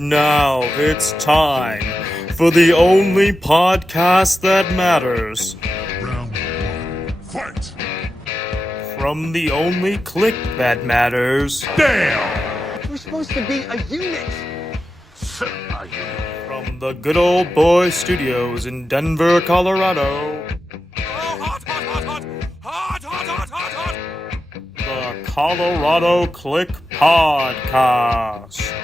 And now it's time for the only podcast that matters. Round one, fight! From the only Kliq that matters. Damn! We're supposed to be a unit. From the good old boy studios in Denver, Colorado. The Colorado Kliq Podcast.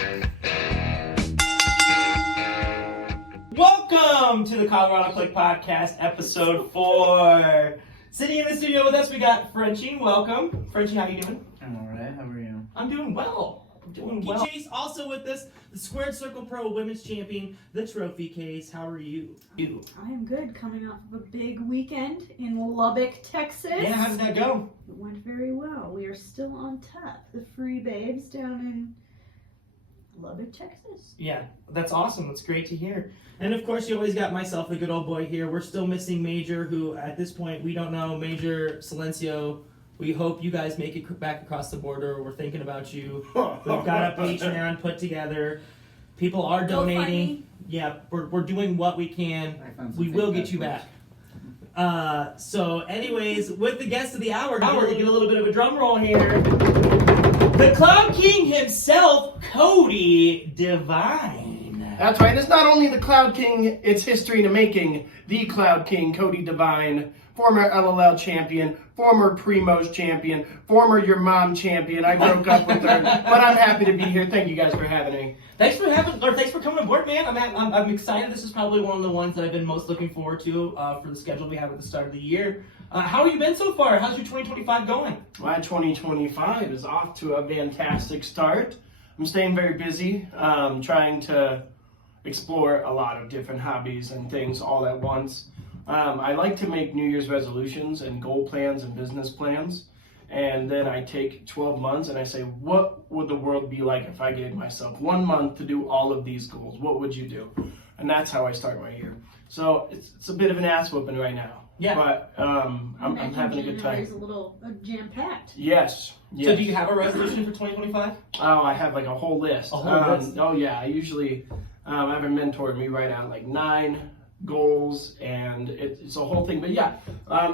Welcome to the Colorado Kliq Podcast, episode 4. Sitting in the studio with us, we got Frenchy. Welcome. Frenchy, how you doing? I'm alright, how are you? I'm doing well. Nikki Chase also with us, the Squared Circle Pro Women's Champion, the trophy case. How are you? I am good, coming off of a big weekend in Lubbock, Texas. Yeah, how did that go? It went very well. We are still on tap. The Free Babes down in Lubbock, Texas. Yeah, that's awesome. That's great to hear. And of course, you always got myself, the good old boy here. We're still missing Major, who at this point, we don't know. Major Silencio. We hope you guys make it back across the border. We're thinking about you. We've got a Patreon put together. People are donating. Yeah, we're doing what we can. We will get you back. So anyways, with the guest of the hour, we're get a little bit of a drum roll here. The Cloud King himself, Cody Devine. That's right, it's not only the Cloud King, it's history in the making. The Cloud King, Cody Devine, former LLL champion, former Primos champion, former Your Mom champion. I broke up with her, but I'm happy to be here. Thank you guys for having me. Thanks for coming aboard, man. I'm excited. This is probably one of the ones that I've been most looking forward to for the schedule we have at the start of the year. How have you been so far? How's your 2025 going? My 2025 is off to a fantastic start. I'm staying very busy, trying to explore a lot of different hobbies and things all at once. I like to make New Year's resolutions and goal plans and business plans. And then I take 12 months and I say, what would the world be like if I gave myself 1 month to do all of these goals? What would you do? And that's how I start my year. So it's a bit of an ass whooping right now. Yeah. But I'm having a good time. It's a little jam-packed. Yes. So do you have a resolution for 2025? Oh, I have like a whole list. A whole list? Oh yeah, I usually I have a mentor me write out like 9 goals, and it's a whole thing. But yeah,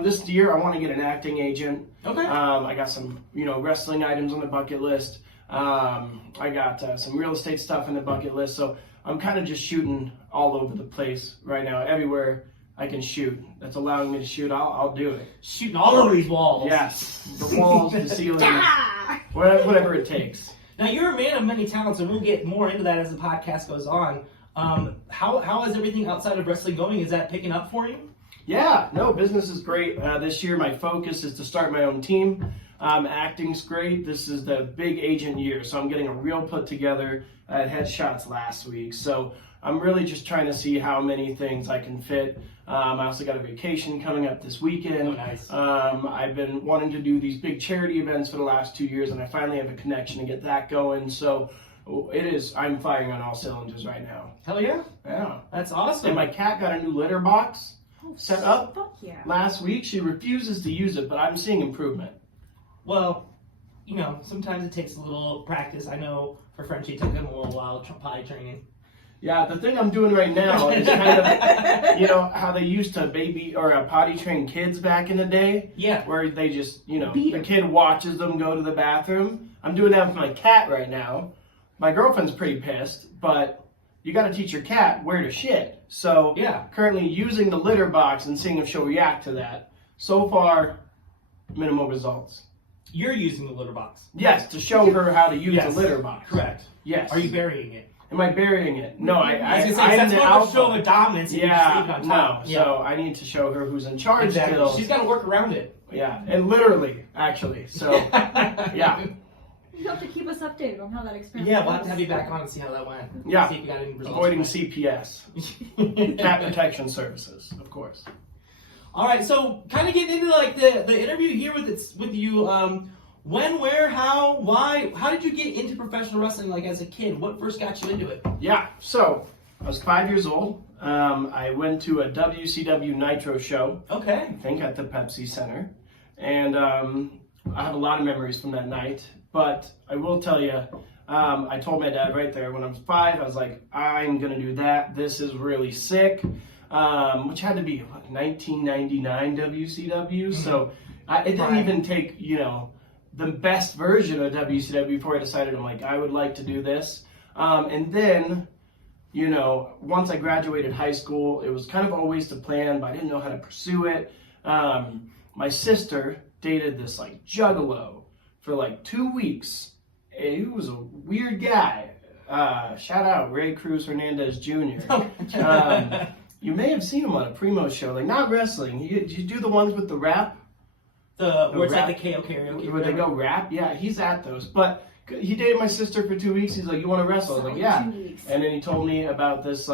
this year I want to get an acting agent. Okay. I got some wrestling items on the bucket list. I got some real estate stuff in the bucket list. So I'm kind of just shooting all over the place right now. Everywhere I can shoot that's allowing me to shoot, I'll do it. Shooting all over these walls. Yes, the walls, the ceiling, whatever it takes. Now you're a man of many talents, and we'll get more into that as the podcast goes on. How is everything outside of wrestling going? Is that picking up for you? Yeah, no, business is great. This year my focus is to start my own team. Acting's great. This is the big agent year, so I'm getting a real put together. I had headshots last week, so I'm really just trying to see how many things I can fit. I also got a vacation coming up this weekend. Oh, nice. I've been wanting to do these big charity events for the last 2 years, and I finally have a connection to get that going. So I'm firing on all cylinders right now. Hell yeah. Yeah. That's awesome. And my cat got a new litter box set up Fuck yeah. last week. She refuses to use it, but I'm seeing improvement. Well, sometimes it takes a little practice. I know for Frenchy it took him a little while potty training. Yeah, the thing I'm doing right now is kind of, how they used to baby or potty train kids back in the day. Yeah. Where they just, the kid watches them go to the bathroom. I'm doing that with my cat right now. My girlfriend's pretty pissed, but you got to teach your cat where to shit. So yeah, currently using the litter box and seeing if she'll react to that. So far, minimal results. You're using the litter box. Yes, to show her how to use Yes. the litter box. Correct. Yes. Are you burying it? Am I burying it? No, I was gonna say, that's more of a show of dominance. Yeah, on no. top. Yeah. So I need to show her who's in charge Exactly. still. She's got to work around it. Yeah, and literally, actually. So, yeah. You have to keep us updated on how that experiment Yeah, we'll have goes. to have you back on and see how that went. Yeah. See if you got any results. Avoiding CPS. Cat Protection Services, of course. All right, so kind of getting into like the interview here with you. When, where, how, why? How did you get into professional wrestling? Like as a kid, what first got you into it? Yeah, so I was 5 years old. I went to a WCW Nitro show. Okay. I think at the Pepsi Center, and I have a lot of memories from that night. But I will tell you, I told my dad right there when I was 5, I was like, I'm going to do that. This is really sick. Which had to be 1999 WCW. So it didn't even take, the best version of WCW before I decided I would like to do this. And then, once I graduated high school, it was kind of always the plan, but I didn't know how to pursue it. My sister dated this juggalo for 2 weeks. He was a weird guy. Shout out Ray Cruz Hernandez Jr. You may have seen him on a Primo show, not wrestling. You do the ones with the rap? Where it's rap, like the KO karaoke. where they go rap? Yeah, he's at those. But he dated my sister for 2 weeks. He's like, you want to wrestle? I was like, yeah. 2 weeks. And then he told me about this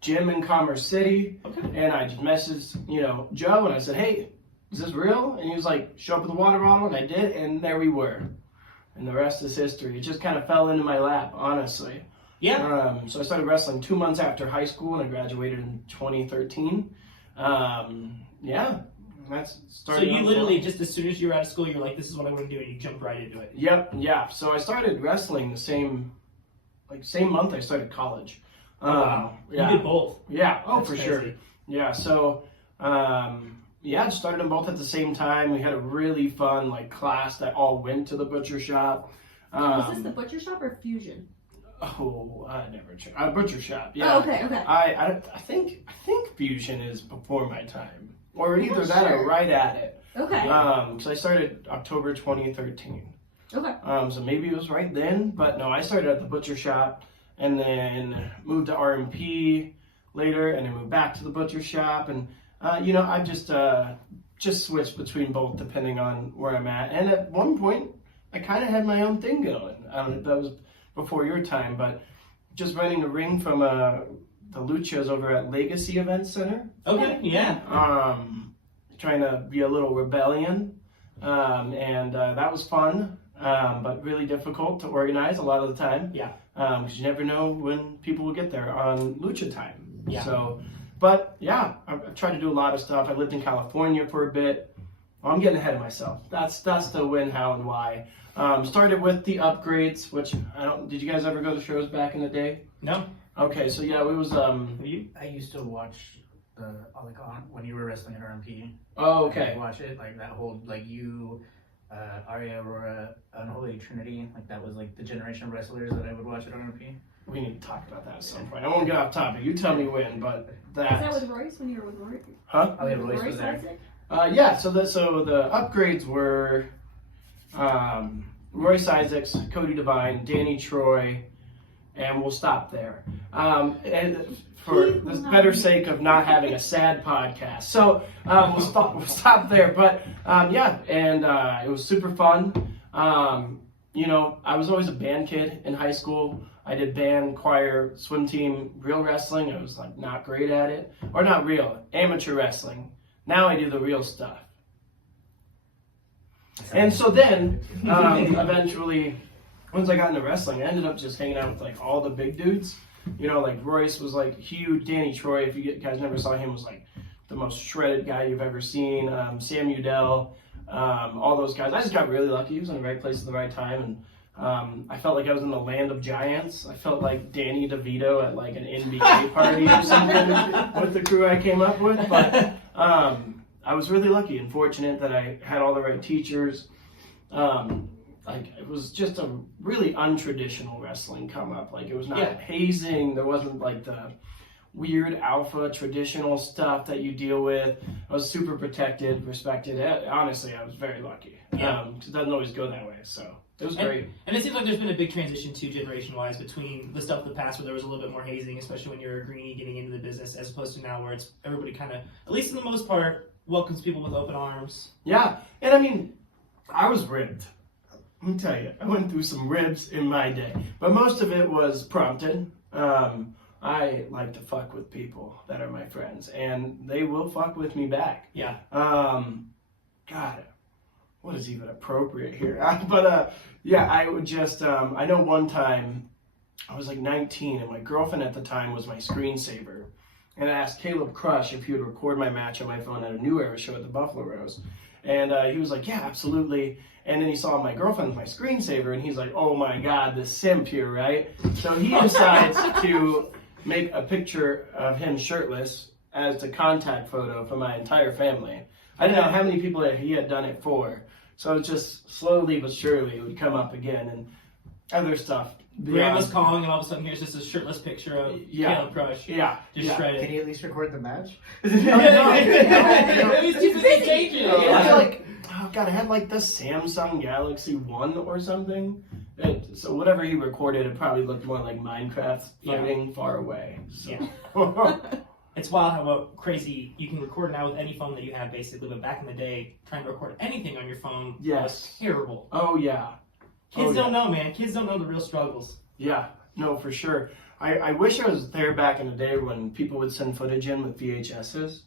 gym in Commerce City. Okay. And I just messaged, Joe, and I said, hey, is this real? And he was like, show up with a water bottle, and I did, and there we were. And the rest is history. It just kind of fell into my lap, honestly. Yeah. So I started wrestling 2 months after high school, and I graduated in 2013. That's started. So you literally just as soon as you were out of school, you're like, this is what I want to do, and you jumped right into it. Yep. Yeah. So I started wrestling the same month I started college. Wow. Yeah. You did both. Yeah. Oh, That's for crazy. sure. Yeah. So. Just started them both at the same time. We had a really fun class that all went to the butcher shop. Was this the butcher shop or Fusion? Oh, I never tried. Butcher shop. Yeah. Oh, okay. I think Fusion is before my time, or either that or sure. right at it. Okay. So I started October 2013. Okay. So maybe it was right then, but no, I started at the butcher shop, and then moved to RMP later, and then moved back to the butcher shop, and I just switched between both depending on where I'm at. And at one point, I kind of had my own thing going. I don't know if that was before your time, but just renting a ring from the Luchas over at Legacy Event Center. Okay. Yeah. Trying to be a little rebellion, and that was fun, but really difficult to organize a lot of the time. Yeah. Because you never know when people will get there on Lucha time. Yeah. So. But yeah, I've tried to do a lot of stuff. I lived in California for a bit. Well, I'm getting ahead of myself. That's the when, how, and why. Started with the upgrades, which did you guys ever go to shows back in the day? No. Okay, so yeah, it was. Have you? I used to watch when you were wrestling at RMP. Oh, okay. I watch it that whole you, Arya, Aurora, Unholy Trinity. That was the generation of wrestlers that I would watch at RMP. We need to talk about that at some point. I won't get off topic. You tell me when, but that. Is that with Royce when you were with Royce? Huh? Oh yeah, Royce was there. Isaac? Yeah. So the upgrades were Royce Isaacs, Cody Devine, Danny Troy, and we'll stop there. And for the better sake of not having a sad podcast, so we'll stop there. But it was super fun. I was always a band kid in high school. I did band, choir, swim team, real wrestling. I was not great at it. Or not real, amateur wrestling. Now I do the real stuff. And so then, eventually, once I got into wrestling, I ended up just hanging out with all the big dudes. Royce was huge. Danny Troy, if you guys never saw him, was the most shredded guy you've ever seen. Sam Udell, all those guys. I just got really lucky. He was in the right place at the right time, and I felt like I was in the land of giants. I felt like Danny DeVito at an NBA party or something with the crew I came up with. But I was really lucky and fortunate that I had all the right teachers. It was just a really untraditional wrestling come up. It was not hazing. There wasn't the weird alpha traditional stuff that you deal with. I was super protected, respected. Honestly, I was very lucky. Yeah. Because it doesn't always go that way. So it was great. And it seems like there's been a big transition too, generation-wise, between the stuff of the past where there was a little bit more hazing, especially when you're a greenie getting into the business, as opposed to now where it's everybody kind of, at least in the most part, welcomes people with open arms. Yeah. And I mean, I was ribbed. Let me tell you, I went through some ribs in my day. But most of it was prompted. I like to fuck with people that are my friends, and they will fuck with me back. Yeah. God, what is even appropriate here? I would just, I know one time I was 19, and my girlfriend at the time was my screensaver. And I asked Caleb Crush if he would record my match on my phone at a New Era show at the Buffalo Rose. And he was like, yeah, absolutely. And then he saw my girlfriend with my screensaver, and he's like, oh my God, the simp here, right? So he decides to make a picture of him shirtless as the contact photo for my entire family. I didn't know how many people that he had done it for. So it's just slowly but surely it would come up again, and other stuff. Grandma's calling, and all of a sudden here's just a shirtless picture of Caleb Crush. Yeah. Just shredded. Can you at least record the match? It was too busy changing it. I feel like, oh God, I had like the Samsung Galaxy 1 or something. So whatever he recorded, it probably looked more like Minecraft floating far away. So. Yeah. It's wild how crazy you can record now with any phone that you have, basically. But back in the day, trying to record anything on your phone was terrible. Oh, yeah. Kids don't know, man. Kids don't know the real struggles. Yeah, no, for sure. I wish I was there back in the day when people would send footage in with VHSs.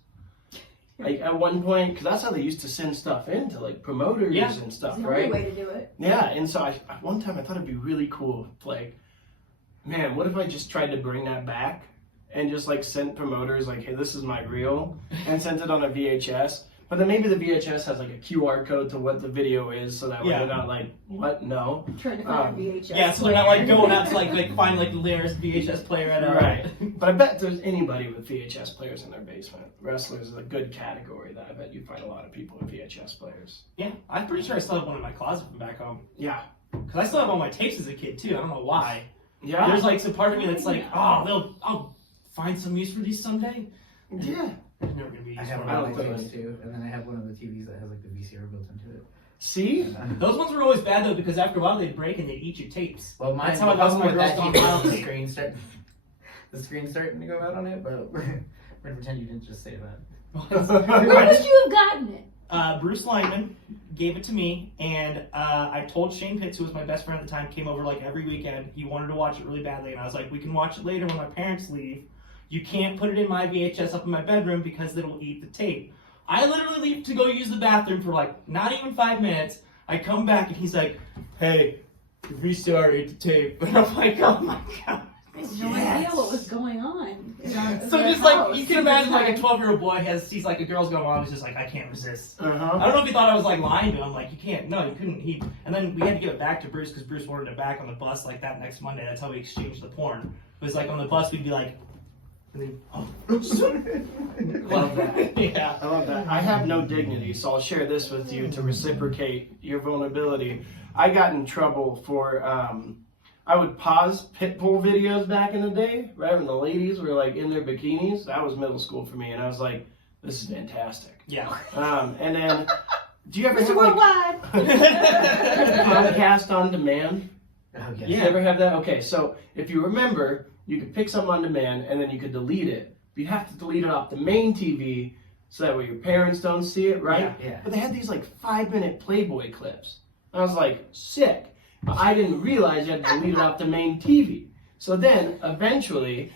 Like at one point, because that's how they used to send stuff in to like promoters and stuff, It's the right? only way to do it. Yeah, and so one time I thought it'd be really cool. Like, man, what if I just tried to bring that back and just like sent promoters like, hey, this is my reel, and sent it on a VHS. But then maybe the VHS has like a QR code to what the video is, so that way they're not like, what? No. Trying to find a VHS. Yeah, so they're not like going out to like find like the nearest VHS player at Right. But I bet there's anybody with VHS players in their basement. Wrestlers is a good category that I bet you'd find a lot of people with VHS players. Yeah, I'm pretty sure I still have one in my closet from back home. Yeah. Because I still have all my tapes as a kid too. I don't know why. Yeah. There's like some part of me that's like, oh, I'll find some use for these someday. Yeah. There's never gonna be I use have for one them. of my tapes too, and then I have one of the TVs that has like the VCR built into it. See? Those ones were always bad though, because after a while they'd break and they'd eat your tapes. Well, mine, That's how I lost my Girls Gone Wild the tape. screen's starting to go out on it, but we're gonna pretend you didn't just say that. Where would you have gotten it? Bruce Lyman gave it to me, and I told Shane Pitts, who was my best friend at the time, came over like every weekend. He wanted to watch it really badly, and I was like, we can watch it later when my parents leave. You can't put it in my VHS up in my bedroom because it'll eat the tape. I literally leave to go use the bathroom for like not even 5 minutes. I come back and he's like, hey, the VCR ate the tape. And I'm like, oh my God. I had no idea what was going on. So just like, you can imagine like a 12-year-old boy sees like a girl's going on, he's just like, I can't resist. I don't know if he thought I was like lying to him, like you can't, no, you couldn't. And then we had to give it back to Bruce because Bruce ordered it back on the bus like that next Monday. That's how we exchanged the porn. It was like on the bus we'd be like, and then, oh. Love that. Yeah. I love that. I have no dignity, so I'll share this with you to reciprocate your vulnerability. I got in trouble for, I would pause Pitbull videos back in the day, right, when the ladies were like in their bikinis. That was middle school for me, and I was like, this is fantastic. Yeah. And then, do you ever Mr. have Worldwide. Comcast on demand? Oh, yes. You ever have that? Okay, so if you remember, you could pick something on demand and then you could delete it. But you have to delete it off the main TV so that way your parents don't see it, right? Yeah. But they had these like 5-minute Playboy clips. I was like, sick. But I didn't realize you had to delete it off the main TV. So then, eventually,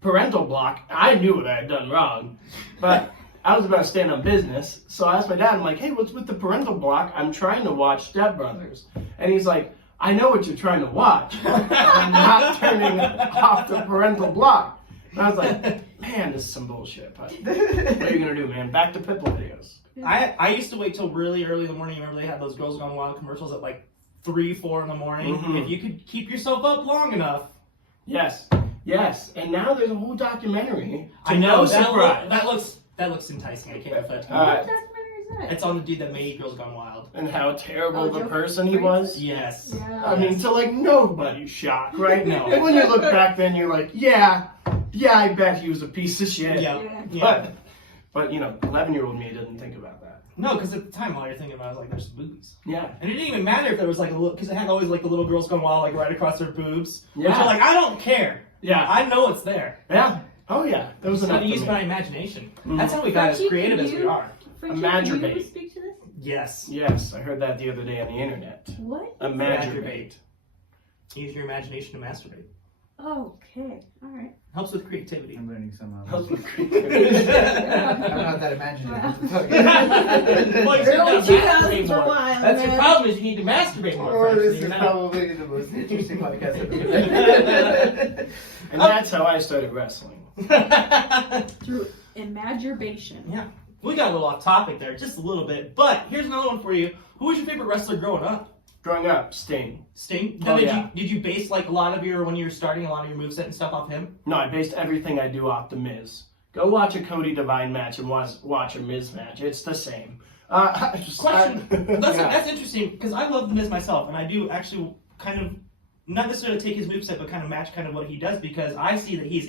parental block, I knew what I had done wrong, but I was about to stand on business. So I asked my dad, I'm like, hey, what's with the parental block? I'm trying to watch Step Brothers. And he's like, I know what you're trying to watch. I'm not turning off the parental block. And I was like, man, this is some bullshit. But what are you going to do, man? Back to Pitbull videos. I used to wait till really early in the morning. Remember they had those Girls Gone Wild commercials at like 3, 4 in the morning? Mhm. If you could keep yourself up long enough. Yes. And now there's a whole documentary. I know, no surprise. that looks enticing. I can't afford What to. documentary is that? It's on the dude that made Girls Gone Wild. And how terrible Oh, of a Joe person he Frenchy? was. Yes. Yeah. I mean, to like nobody's shock, right? No. And when you look back then, you're like, yeah, I bet he was a piece of shit. Yeah. But you know, 11-year-old me didn't think about that. No, because at the time all you're thinking about is like there's boobies. Yeah. And it didn't even matter if there was like a little, because it had always like the little Girls Gone Wild like right across their boobs. Yeah. Which you're like, I don't care. Yeah. I know it's there. Yeah. Oh yeah. That was I'm enough going to for use me. my imagination. Mhm. That's how we got as Frenchy, creative can as we you- are. Frenchy, Imaginate. can you speak to this? Yes. Yes, I heard that the other day on the internet. What? Imaginate. Use your imagination to masturbate. Okay. All right. Helps with creativity. I'm learning some. Helps with creativity. I'm not that imaginative. Well, you Early said that 2000s masturbate were more. wild, That's your man. problem is you need to masturbate more. Or Frenchy. this You're is not- probably the most interesting podcast ever. And that's how I started wrestling. Through imagination. Yeah. We got a little off topic there, just a little bit. But here's another one for you. Who was your favorite wrestler growing up? Growing up, Sting. Sting? Oh, Did you base like when you were starting a lot of your moveset and stuff off him? No, I based everything I do off The Miz. Go watch a Cody Devine match and watch a Miz match. It's the same. Question. That's interesting because I love The Miz myself, and I do actually kind of not necessarily take his moveset, but kind of match kind of what he does because I see that he's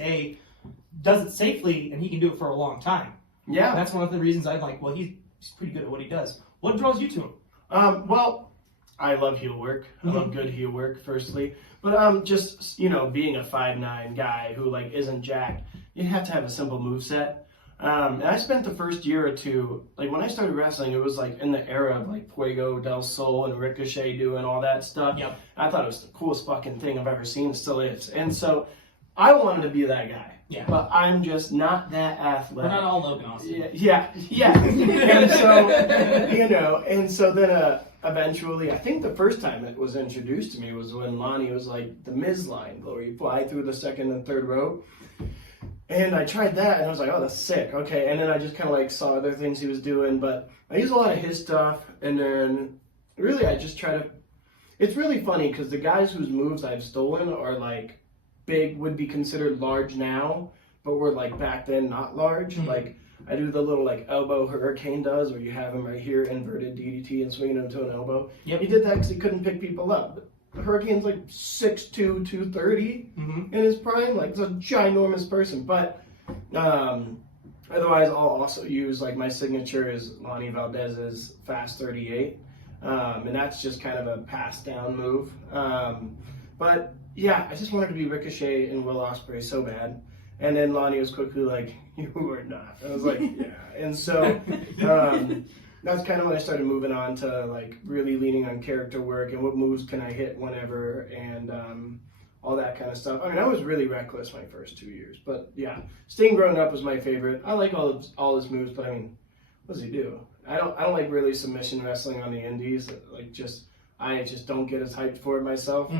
does it safely and he can do it for a long time. Yeah. That's one of the reasons I'm like, well, he's pretty good at what he does. What draws you to him? Well, I love heel work. I love good heel work, firstly. But just, being a 5'9" guy who, like, isn't jacked, you have to have a simple moveset. And I spent the first year or two, like, when I started wrestling, it was, like, in the era of, like, Fuego del Sol and Ricochet doing all that stuff. Yep. I thought it was the coolest fucking thing I've ever seen. It still is. And so I wanted to be that guy. Yeah. But I'm just not that athletic. We're not all Logan Austin. Yeah. And so, and so then eventually, I think the first time it was introduced to me was when Lonnie was like the Miz line, where you fly through the second and third row. And I tried that, and I was like, oh, that's sick. Okay, and then I just kind of like saw other things he was doing, but I use a lot of his stuff, and then really I just try to. It's really funny because the guys whose moves I've stolen are like big, would be considered large now, but were like back then not large. Mm-hmm. Like I do the little like elbow Hurricane does, where you have him right here, inverted DDT, and swinging him to an elbow. Yep. He did that because he couldn't pick people up. The Hurricane's like 6'2", 230 in his prime. Like, it's a ginormous person. But otherwise, I'll also use, like, my signature is Lonnie Valdez's Fast 38. And that's just kind of a pass-down move. But, yeah, I just wanted to be Ricochet and Will Ospreay so bad. And then Lonnie was quickly like, you are not. I was like, yeah. And so that's kind of when I started moving on to like really leaning on character work and what moves can I hit whenever and all that kind of stuff. I mean, I was really reckless my first 2 years, but yeah, Sting growing up was my favorite. I like all his moves, but I mean, what does he do? I don't like really submission wrestling on the indies. Like I just don't get as hyped for it myself.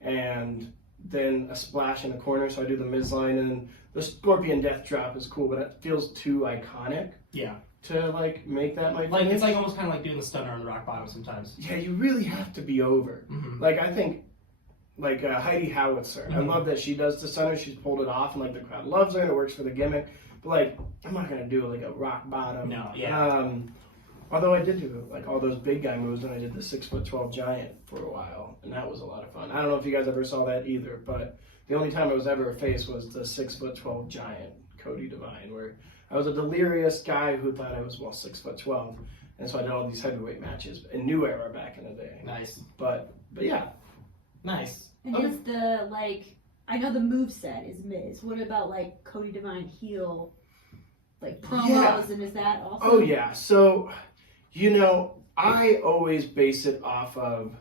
And then a splash in the corner, so I do the Miz line, and the Scorpion Death Drop is cool, but it feels too iconic. Yeah. To like make that my Like finish. it's like almost kind of like doing the stunner on the rock bottom sometimes. Yeah, you really have to be over. Like I think, like Heidi Howitzer, I love that she does the stunner. She's pulled it off, and like the crowd loves her, and it works for the gimmick. But like, I'm not gonna do like a rock bottom. No, yeah. Although I did do like all those big guy moves when I did the 6'12" giant for a while, and that was a lot of fun. I don't know if you guys ever saw that either, but the only time I was ever a face was the 6'12" giant Cody Devine, where I was a delirious guy who thought I was 6'12", and so I did all these heavyweight matches in New Era back in the day. Nice. But yeah. Nice. And is the I know the moveset is Miz. What about like Cody Devine heel like promos and is that also? Oh yeah. So I always base it off of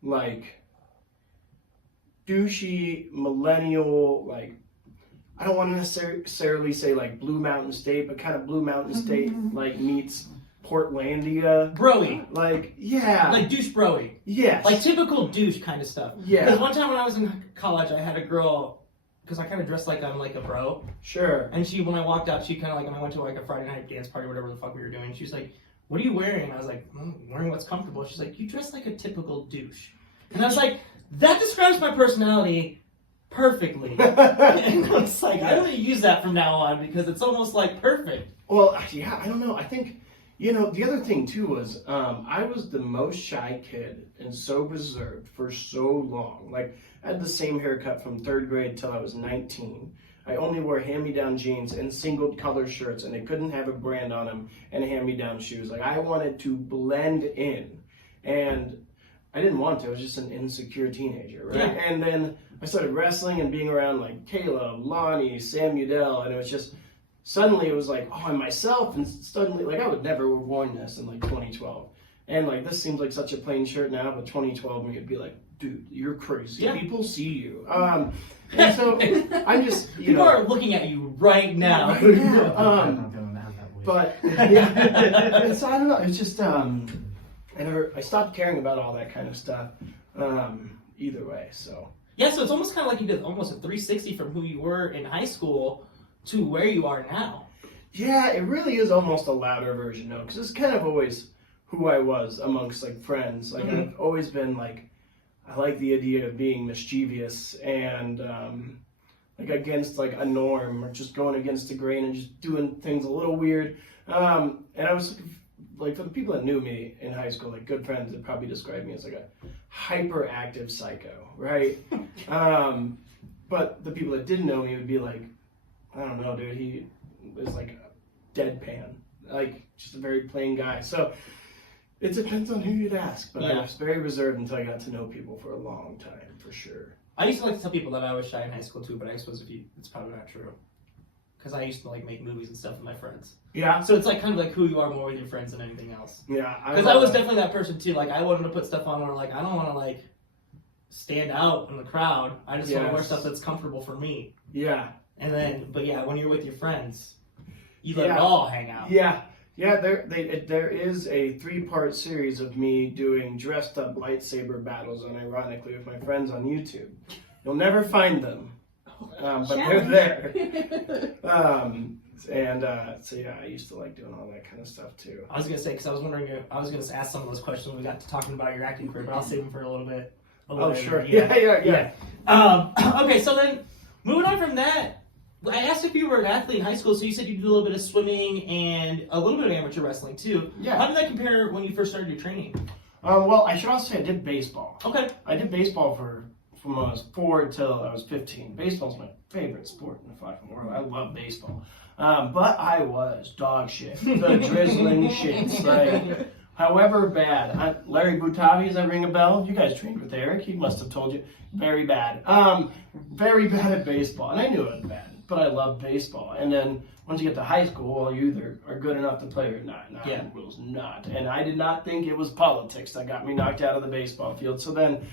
like douchey millennial, like I don't want to necessarily say like Blue Mountain State, but kind of Blue Mountain State like meets Portlandia. Broy. Like, yeah. Like douche broy. Yes. Like typical douche kind of stuff. Yeah. Because one time when I was in college, I had a girl, because I kind of dressed like I'm like a bro. Sure. And she, when I walked out, she kind of like, when I went to like a Friday night dance party, whatever the fuck we were doing, she was like, what are you wearing? And I was like, I'm wearing what's comfortable. She's like, you dress like a typical douche. And I was like, that describes my personality perfectly. And I was like, I'm going to use that from now on because it's almost like perfect. Well, yeah, I don't know. I think, the other thing too was I was the most shy kid and so reserved for so long. Like, I had the same haircut from 3rd grade till I was 19. I only wore hand-me-down jeans and single color shirts, and they couldn't have a brand on them, and hand-me-down shoes. Like, I wanted to blend in, and I didn't want to. I was just an insecure teenager, right? Yeah. And then I started wrestling and being around, like, Caleb, Lonnie, Sam Udell, and it was just, suddenly it was like, oh, I'm myself, and suddenly, like, I would never have worn this in, like, 2012. And, like, this seems like such a plain shirt now, but 2012 me would be like, dude, you're crazy. Yeah. People see you. And so I'm just, People are looking at you right now. Right now. But yeah, and so I don't know. It's just I stopped caring about all that kind of stuff. Either way, so Yeah, so it's almost kind of like you did almost a 360 from who you were in high school to where you are now. Yeah, it really is almost a louder version, though, because it's kind of always who I was amongst, like, friends. Like, I've always been, like, I like the idea of being mischievous and, like, against, like, a norm or just going against the grain and just doing things a little weird. And I was, like, for the people that knew me in high school, like, good friends would probably describe me as, like, a hyperactive psycho, right? But the people that didn't know me would be like, I don't know, dude, he was, like, deadpan, like, just a very plain guy. So it depends on who you'd ask, but I was very reserved until I got to know people for a long time, for sure. I used to like to tell people that I was shy in high school too, but I suppose it's probably not true. Because I used to like make movies and stuff with my friends. Yeah. So it's like kind of like who you are more with your friends than anything else. Yeah. Because I was definitely that person too. Like I wanted to put stuff on where like I don't want to like stand out in the crowd. I just want to wear stuff that's comfortable for me. Yeah. And then, but yeah, when you're with your friends, you let it all hang out. Yeah. Yeah, there is a 3-part series of me doing dressed up lightsaber battles, unironically, with my friends on YouTube. You'll never find them, but they're there. So yeah, I used to like doing all that kind of stuff too. I was gonna say because I was wondering if I was gonna ask some of those questions when we got to talking about your acting career, but I'll save them for a little bit. Sure. Yeah. Okay, so then moving on from that. I asked if you were an athlete in high school, so you said you did a little bit of swimming and a little bit of amateur wrestling too. Yeah. How did that compare when you first started your training? Well, I should also say I did baseball. Okay. I did baseball from when I was 4 till I was 15. Baseball's my favorite sport in the fucking world. I love baseball. But I was dog shit. The drizzling shits, right? However bad. Larry Butavi, does that ring a bell? You guys trained with Eric. He must have told you. Very bad. Very bad at baseball. And I knew it was bad. But I loved baseball. And then once you get to high school, well, you either are good enough to play or not. And I was not. And I did not think it was politics that got me knocked out of the baseball field. So then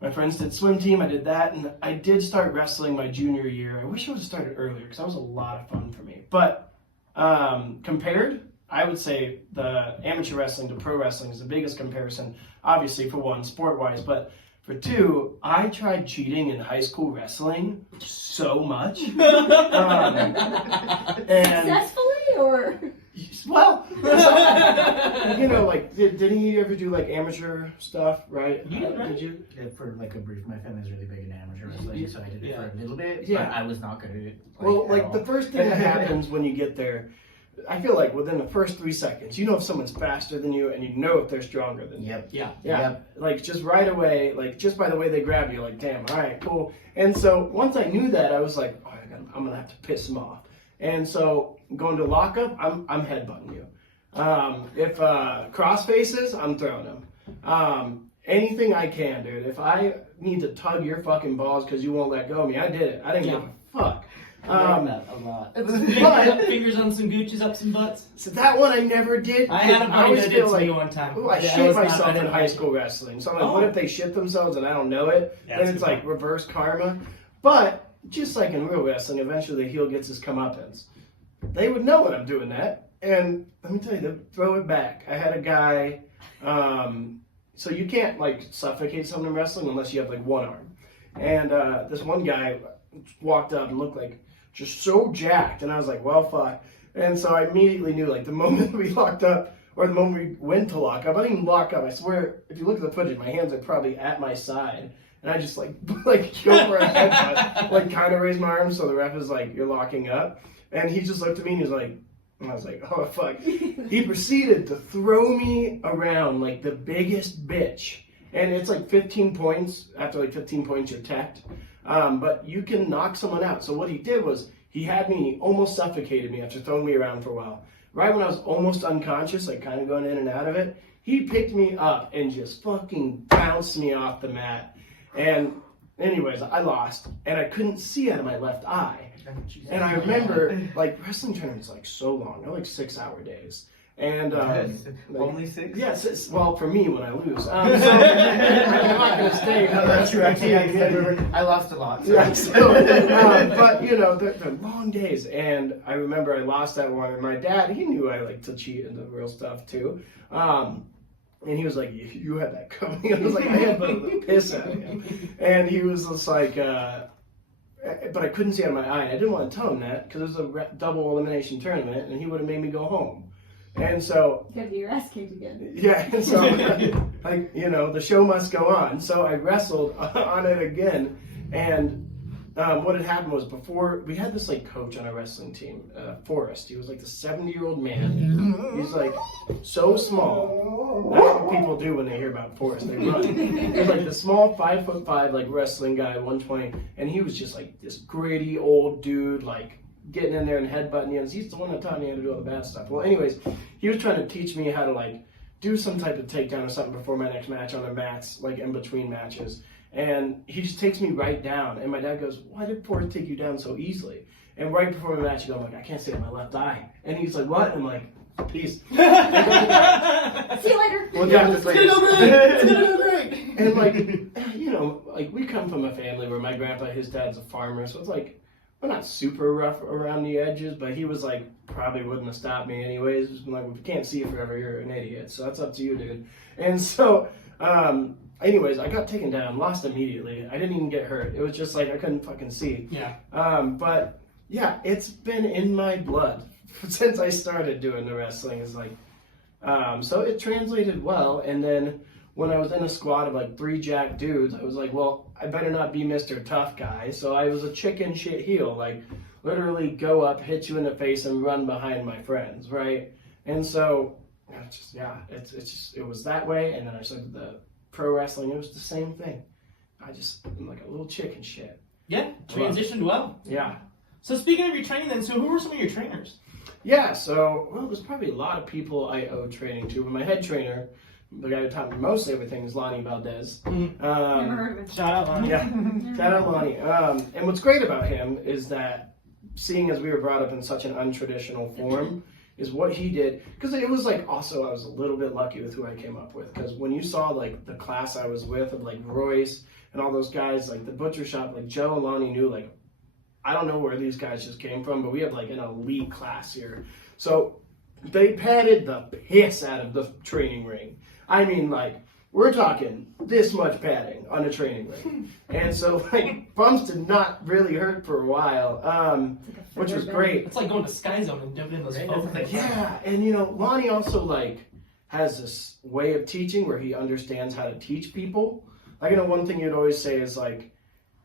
my friends did swim team. I did that. And I did start wrestling my junior year. I wish I would have started earlier because that was a lot of fun for me. But compared, I would say the amateur wrestling to pro wrestling is the biggest comparison. Obviously, for one, sport-wise. But for two, I tried cheating in high school wrestling so much. And Successfully, or? Well, you know, like, didn't you ever do, like, amateur stuff, right? Did you? Yeah, for like a brief, my family's really big in amateur wrestling, so I did it for a little bit, Yeah. but I was not good at it. Well, the first thing that happens when you get there, I feel like within the first 3 seconds, you know if someone's faster than you and you know if they're stronger than you. Yep. Like just right away, like just by the way they grab you, like damn, all right, cool. And so once I knew that, I was like, oh, I'm gonna have to piss them off. And so going to lockup, I'm headbutting you. If cross faces, I'm throwing them. Anything I can, dude. If I need to tug your fucking balls because you won't let go of me, I did it. I didn't give a fuck. that a lot. Fingers on some gooches, up some butts. So that one I never did. I had a buddy that did to like, me one time. I shit myself in high school wrestling. So I'm like, what if they shit themselves and I don't know it? Then it's like reverse karma. But just like in real wrestling, eventually the heel gets his comeuppance. They would know when I'm doing that. And let me tell you, they throw it back. I had a guy, so you can't like suffocate someone in wrestling unless you have like one arm. And this one guy walked up and looked like just so jacked, and I was like, well, fuck. And so I immediately knew, like, the moment we locked up, or the moment we went to lock up, I didn't even lock up. I swear, if you look at the footage, my hands are probably at my side, and I just, like go for a headbutt, like, kind of raise my arms, so the ref is like, you're locking up. And he just looked at me, and he was like, and I was like, oh, fuck. He proceeded to throw me around like the biggest bitch. And it's like 15 points. After like 15 points, you're tapped. But you can knock someone out. So what he did was he had me, he almost suffocated me after throwing me around for a while. Right when I was almost unconscious, like kind of going in and out of it, he picked me up and just fucking bounced me off the mat. And anyways, I lost. And I couldn't see out of my left eye. And I remember, like, wrestling tournaments like so long. They're like 6-hour days. And only 6? Yes, well, for me when I lose. So I'm not going to stay. That's true. Actually, I lost a lot. So. Yeah, so, but you know, they're long days, and I remember I lost that one. And my dad, he knew I like to cheat and the real stuff too. And he was like, "You had that coming." I was like, "I had the piss out of him," and he was just like. but I couldn't see out of my eye. And I didn't want to tell him that because it was a double elimination tournament, and he would have made me go home. And so, You gotta get your ass kicked again. yeah, and so, like, you know, the show must go on. So I wrestled on it again. And what had happened was before, we had this, like, coach on our wrestling team, Forrest. He was, like, the 70-year-old man. He's, like, so small. That's what people do when they hear about Forrest. They run. He's, like, the small 5'5", like, wrestling guy, 120. And he was just, like, this gritty old dude, like, getting in there and headbutting you. And he's the one that taught me how to do all the bad stuff. Well, anyways, he was trying to teach me how to, like, do some type of takedown or something before my next match on the mats, like, in between matches. And he just takes me right down. And my dad goes, why did Forrest take you down so easily? And right before my match, I'm like, I can't see out my left eye. And he's like, what? And I'm like, peace. See you later. We'll talk this later. It's gonna go great. And like, you know, like we come from a family where my grandpa, his dad's a farmer. So it's like, we're not super rough around the edges, but he was like, probably wouldn't have stopped me anyways. Just been like, if you can't see it forever, you're an idiot. So that's up to you, dude. And so, anyways, I got taken down, lost immediately. I didn't even get hurt. It was just like I couldn't fucking see. Yeah. But yeah, it's been in my blood since I started doing the wrestling. Is like, so it translated well. And then when I was in a squad of like 3 jack dudes, I was like, well, I better not be Mr. Tough Guy. So I was a chicken shit heel, like literally go up, hit you in the face, and run behind my friends, right? And so it's just, yeah, it was that way. And then I started the pro wrestling. It was the same thing. I'm like a little chicken shit. Yeah, transitioned well. Yeah. So speaking of your training then, so who were some of your trainers? Yeah, so, well, there's probably a lot of people I owe training to, but my head trainer, the guy who taught me most everything, is Lonnie Valdez. Never heard of it. Shout out, Lonnie. Yeah, shout out Lonnie. And what's great about him is that, seeing as we were brought up in such an untraditional form, is what he did. Because it was like, also, I was a little bit lucky with who I came up with. Because when you saw, like, the class I was with of, like, Royce and all those guys, like, the butcher shop, like, Joe and Lonnie knew, like, I don't know where these guys just came from, but we have, like, an elite class here. So they padded the piss out of the training ring. I mean, like, we're talking this much padding on a training ring. And so, like, bumps did not really hurt for a while, which was great. It's like going to Sky Zone and jumping in those foam things. Yeah, and, you know, Lonnie also, like, has this way of teaching where he understands how to teach people. Like, you know, one thing you'd always say is, like,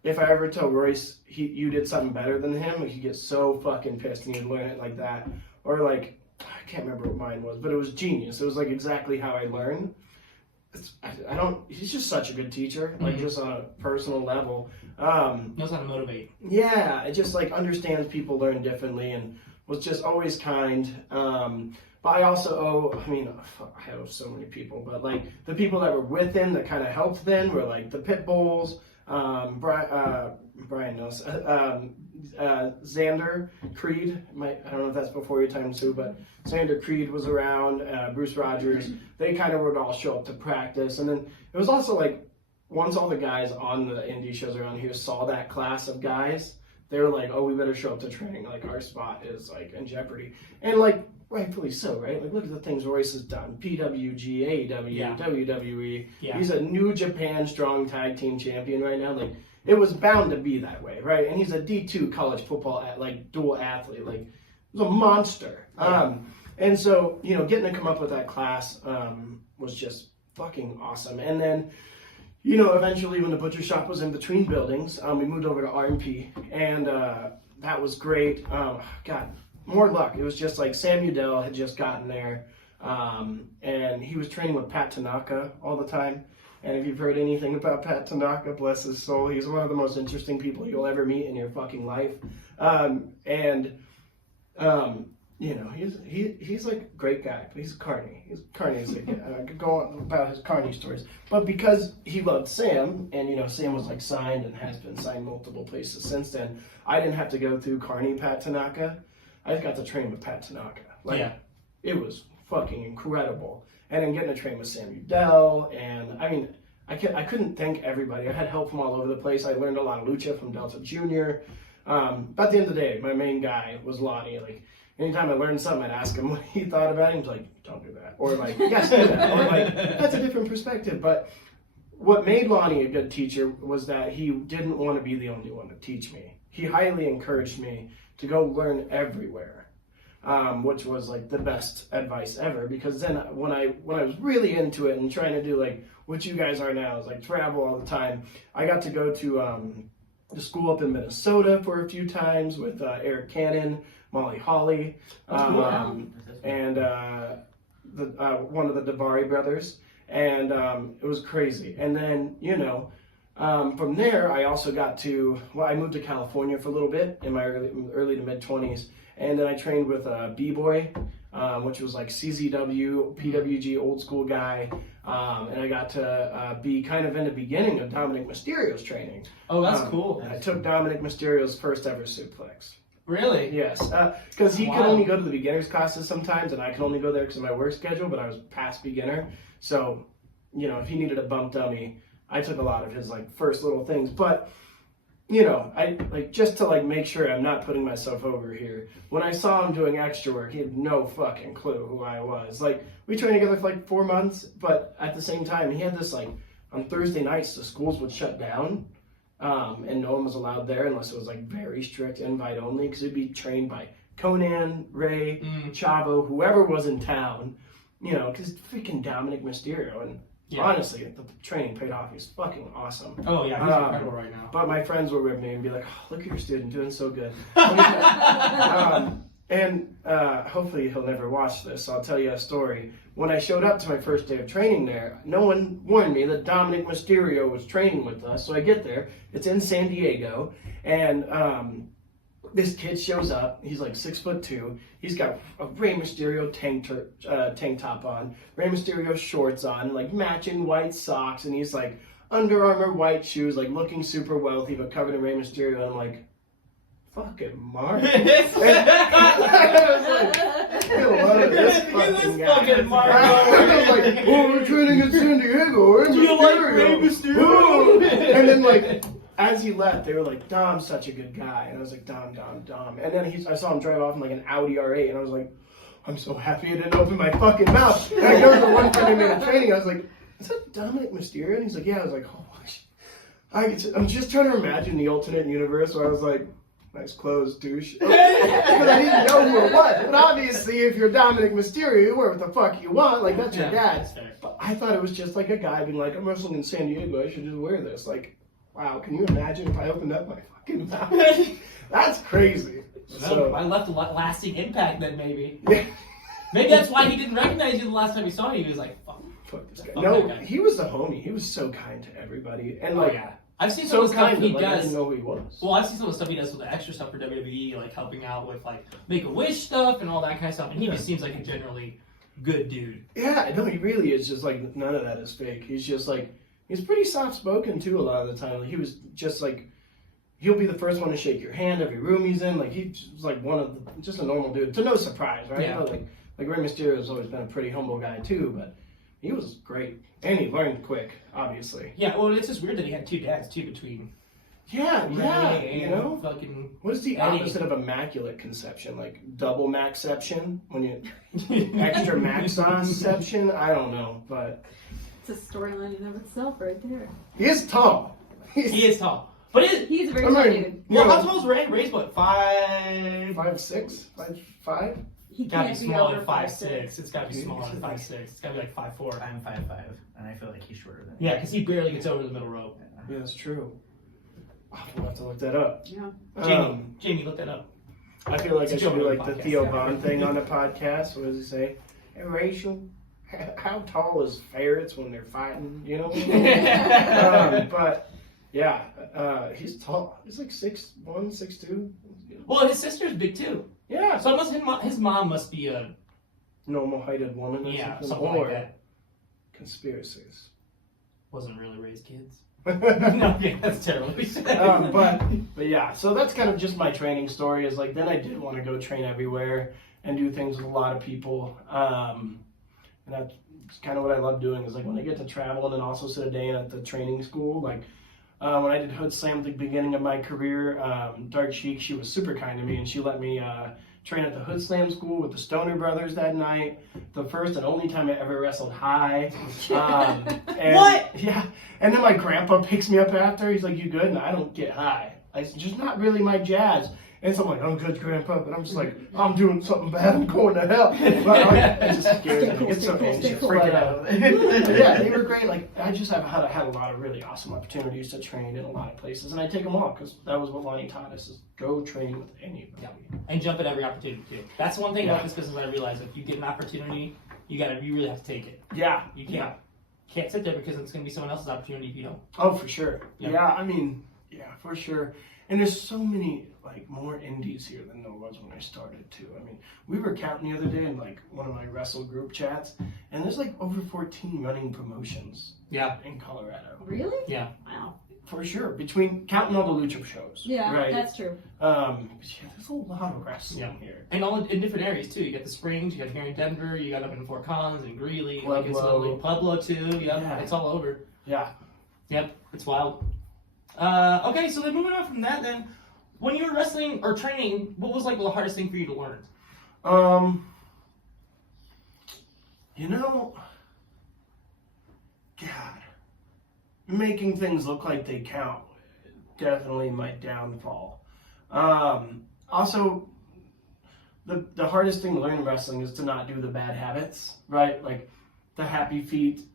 if I ever tell Royce you did something better than him, he'd get so fucking pissed and he'd learn it like that. Or, like, I can't remember what mine was, but it was genius. It was, like, exactly how I learned. He's just such a good teacher, like, just on a personal level. Knows how to motivate. Yeah, it just, like, understands people learn differently and was just always kind. But I also I owe so many people, but, like, the people that were with him that kind of helped then were, like, the Pit Bulls, Brian knows, Xander Creed, I don't know if that's before your time too, but Xander Creed was around, Bruce Rogers. They kind of would all show up to practice. And then it was also like, once all the guys on the indie shows around here saw that class of guys, they were like, oh, we better show up to training. Like, our spot is, like, in jeopardy. And, like, rightfully so, right? Like, look at the things Royce has done. PWG, AEW, WWE. Yeah. He's a New Japan Strong Tag Team Champion right now. Like, it was bound to be that way, right? And he's a D2 college football, dual athlete. Like, he was a monster. Yeah. And so, you know, getting to come up with that class was just fucking awesome. And then, you know, eventually when the butcher shop was in between buildings, we moved over to R&P, and that was great. God, more luck. It was just like Sam Udell had just gotten there, and he was training with Pat Tanaka all the time. And if you've heard anything about Pat Tanaka, bless his soul, he's one of the most interesting people you'll ever meet in your fucking life. You know, he's like a great guy, but he's a carny. I could go on about his carny stories. But because he loved Sam, and, you know, Sam was, like, signed and has been signed multiple places since then, I didn't have to go through carny Pat Tanaka. I just got to train with Pat Tanaka. Like, yeah. It was fucking incredible. And then getting to train with Sam Udell, and, I mean, I couldn't thank everybody. I had help from all over the place. I learned a lot of lucha from Delta Jr. But at the end of the day, my main guy was Lonnie. Like, anytime I learned something, I'd ask him what he thought about it. He's like, don't do that. Or, like, yes, do that. Or, like, that's a different perspective. But what made Lonnie a good teacher was that he didn't want to be the only one to teach me. He highly encouraged me to go learn everywhere, which was like the best advice ever. Because then when I was really into it and trying to do like what you guys are now, is like travel all the time. I got to go to the school up in Minnesota for a few times with Eric Cannon, Molly Holly, and one of the Davari brothers. And it was crazy. And then, from there, I also got to, I moved to California for a little bit in my early to mid 20s. And then I trained with B-Boy, which was like CZW, PWG, old school guy. And I got to be kind of in the beginning of Dominic Mysterio's training. Oh, that's cool. I took Dominic Mysterio's first ever suplex. Really? Yes, because he could only go to the beginners classes sometimes, and I could only go there because of my work schedule, but I was past beginner. So, if he needed a bump dummy, I took a lot of his like first little things. But, I like just to like make sure I'm not putting myself over here. When I saw him doing extra work, he had no fucking clue who I was. Like, we trained together for like 4 months, but at the same time, he had this like, on Thursday nights, the schools would shut down. And no one was allowed there unless it was like very strict invite only, because it'd be trained by Conan, Ray, Chavo, whoever was in town, because freaking Dominic Mysterio. And honestly, the training paid off. He's fucking awesome. Oh, yeah, he's incredible right now. But my friends were with me and be like, oh, look at your student doing so good. And hopefully he'll never watch this, so I'll tell you a story. When I showed up to my first day of training there, no one warned me that Dominic Mysterio was training with us. So I get there, it's in San Diego, and this kid shows up. He's like 6'2". He's got a Rey Mysterio tank top on, Rey Mysterio shorts on, like matching white socks, and he's like Under Armour white shoes, like looking super wealthy, but covered in Rey Mysterio. And I'm like, fucking Mark. I was like, I feel a lot of this fucking guy. Mark. I was like, oh, we're training in San Diego. Do you like Rey Mysterio? And then like, as he left, they were like, Dom's such a good guy. And I was like, Dom. And then I saw him drive off in like an Audi R8, and I was like, I'm so happy I didn't open my fucking mouth. And I go to the one friend I made in training, I was like, is that Dominic Mysterio? And he's like, yeah. I was like, oh, I'm just trying to imagine the alternate universe where I was like, nice clothes, douche. But I didn't know who it was. But obviously, if you're Dominic Mysterio, you wear what the fuck you want. Like, that's your dad. But I thought it was just like a guy being like, I'm wrestling in San Diego, I should just wear this. Like, wow, can you imagine if I opened up my fucking mouth? That's crazy. So I left a lasting impact then, maybe. Maybe that's why he didn't recognize you the last time he saw you. He was like, fuck this guy. Fuck No, that guy. he was the homie. He was so kind to everybody. And like, I've seen some of the stuff he I does. didn't know who he was. Well, I've seen some of the stuff he does with the extra stuff for WWE, like helping out with like Make-A-Wish stuff and all that kind of stuff. And he just seems like a generally good dude. Yeah, no, he really is. Just like, none of that is fake. He's just like, he's pretty soft-spoken too a lot of the time. Like, he was just like, he'll be the first one to shake your hand every room he's in. Like, he's like just a normal dude. To no surprise, right? Yeah. But like Rey Mysterio has always been a pretty humble guy too, but he was great. And he learned quick, obviously. Yeah, well, it's just weird that he had two dads too between. Yeah, Ray and you know? fucking. What is the Eddie. opposite of immaculate conception? Like double macception? When you extra maxonception? I don't know, but It's a storyline in and of itself right there. he is tall. He is tall. But He's a very I tall mean, dude. well, you how know, tall is Ray? Ray's what, 5'? 5'6", 5'5". He Gotta can't be be smaller over than 5'6". 5'6". It's gotta be smaller than 5'6". It's gotta be like 5'4". I'm 5'5", and I feel like he's shorter than me. Yeah, because he barely gets over the middle rope. Yeah, that's true. Oh, we'll have to look that up. Yeah. Jamie, look that up. I feel like It's I a should do joke like on the the podcast. Theo Bond thing on the podcast. What does he say? Hey, Rachel, how tall is ferrets when they're fighting? You know what I mean? But yeah, he's tall. He's like 6'1", 6'2". Well, his sister's big too. Yeah, So his mom must be a normal-heighted woman. Or something something like that. Conspiracies. Wasn't really raised kids. No, yeah, that's terrible. But yeah, so that's kind of just my training story. Is like then I did want to go train everywhere and do things with a lot of people. And that's kind of what I love doing. Is like when I get to travel and then also sit a day in at the training school. Like when I did Hood Slam at the beginning of my career, Dark Sheik, she was super kind to me and she let me train at the Hood Slam School with the Stoner Brothers that night. The first and only time I ever wrestled high. And, What? Yeah. And then my grandpa picks me up after. He's like, "You good?" And I don't get high. It's just not really my jazz. And so I'm like, "I'm good, Grandpa," but I'm just like, "I'm doing something bad. I'm going to hell." But I just scared me. It's so anxious, freaking out. Yeah, they were great. Like, I just have had a lot of really awesome opportunities to train in a lot of places, and I take them all because that was what Lonnie taught us: is go train with anybody. Yeah. And jump at every opportunity too. That's one thing about this business I realized. If you get an opportunity, you really have to take it. Yeah, You can't sit there because it's going to be someone else's opportunity if you don't. Oh, for sure. Yeah. Yeah, I mean, yeah, for sure. And there's so many, like, more indies here than there was when I started, too. I mean, we were counting the other day in, like, one of my wrestle group chats, and there's, like, over 14 running promotions in Colorado. Really? Yeah. Wow. For sure. Between counting all the lucha shows. Yeah, right? that's true. Yeah, there's a lot of wrestling here. And all in different areas too. You got the Springs, you got here in Denver, you got up in Fort Collins and Greeley, like it's literally Pueblo too. Yep, Yeah. it's all over. Yeah. Yep, it's wild. Okay, so then moving on from that, then when you were wrestling or training, what was like the hardest thing for you to learn? You know, God, making things look like they count, definitely my downfall. Also, the hardest thing to learn in wrestling is to not do the bad habits, right? Like the happy feet,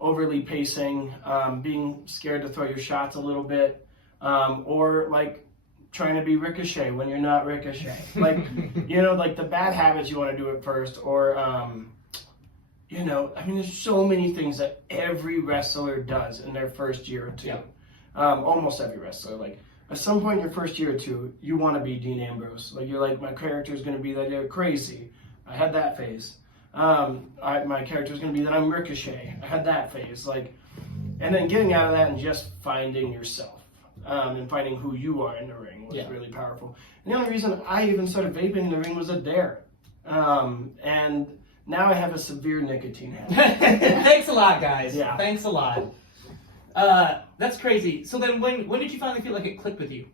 overly pacing, being scared to throw your shots a little bit, or like trying to be Ricochet when you're not Ricochet. Like, you know, like the bad habits you want to do at first, or, you know, I mean, there's so many things that every wrestler does in their first year or two. Yeah. Almost every wrestler. Like, at some point in your first year or two, you want to be Dean Ambrose. Like, you're like, my character is going to be that they're crazy. I had that phase. My character is going to be that I'm Ricochet. I had that phase. Like, and then getting out of that and just finding yourself. And finding who you are in the ring was really powerful. And the only reason I even started vaping in the ring was a dare. And now I have a severe nicotine habit. Thanks a lot, guys. Yeah. Thanks a lot. That's crazy. So then when did you finally feel like it clicked with you?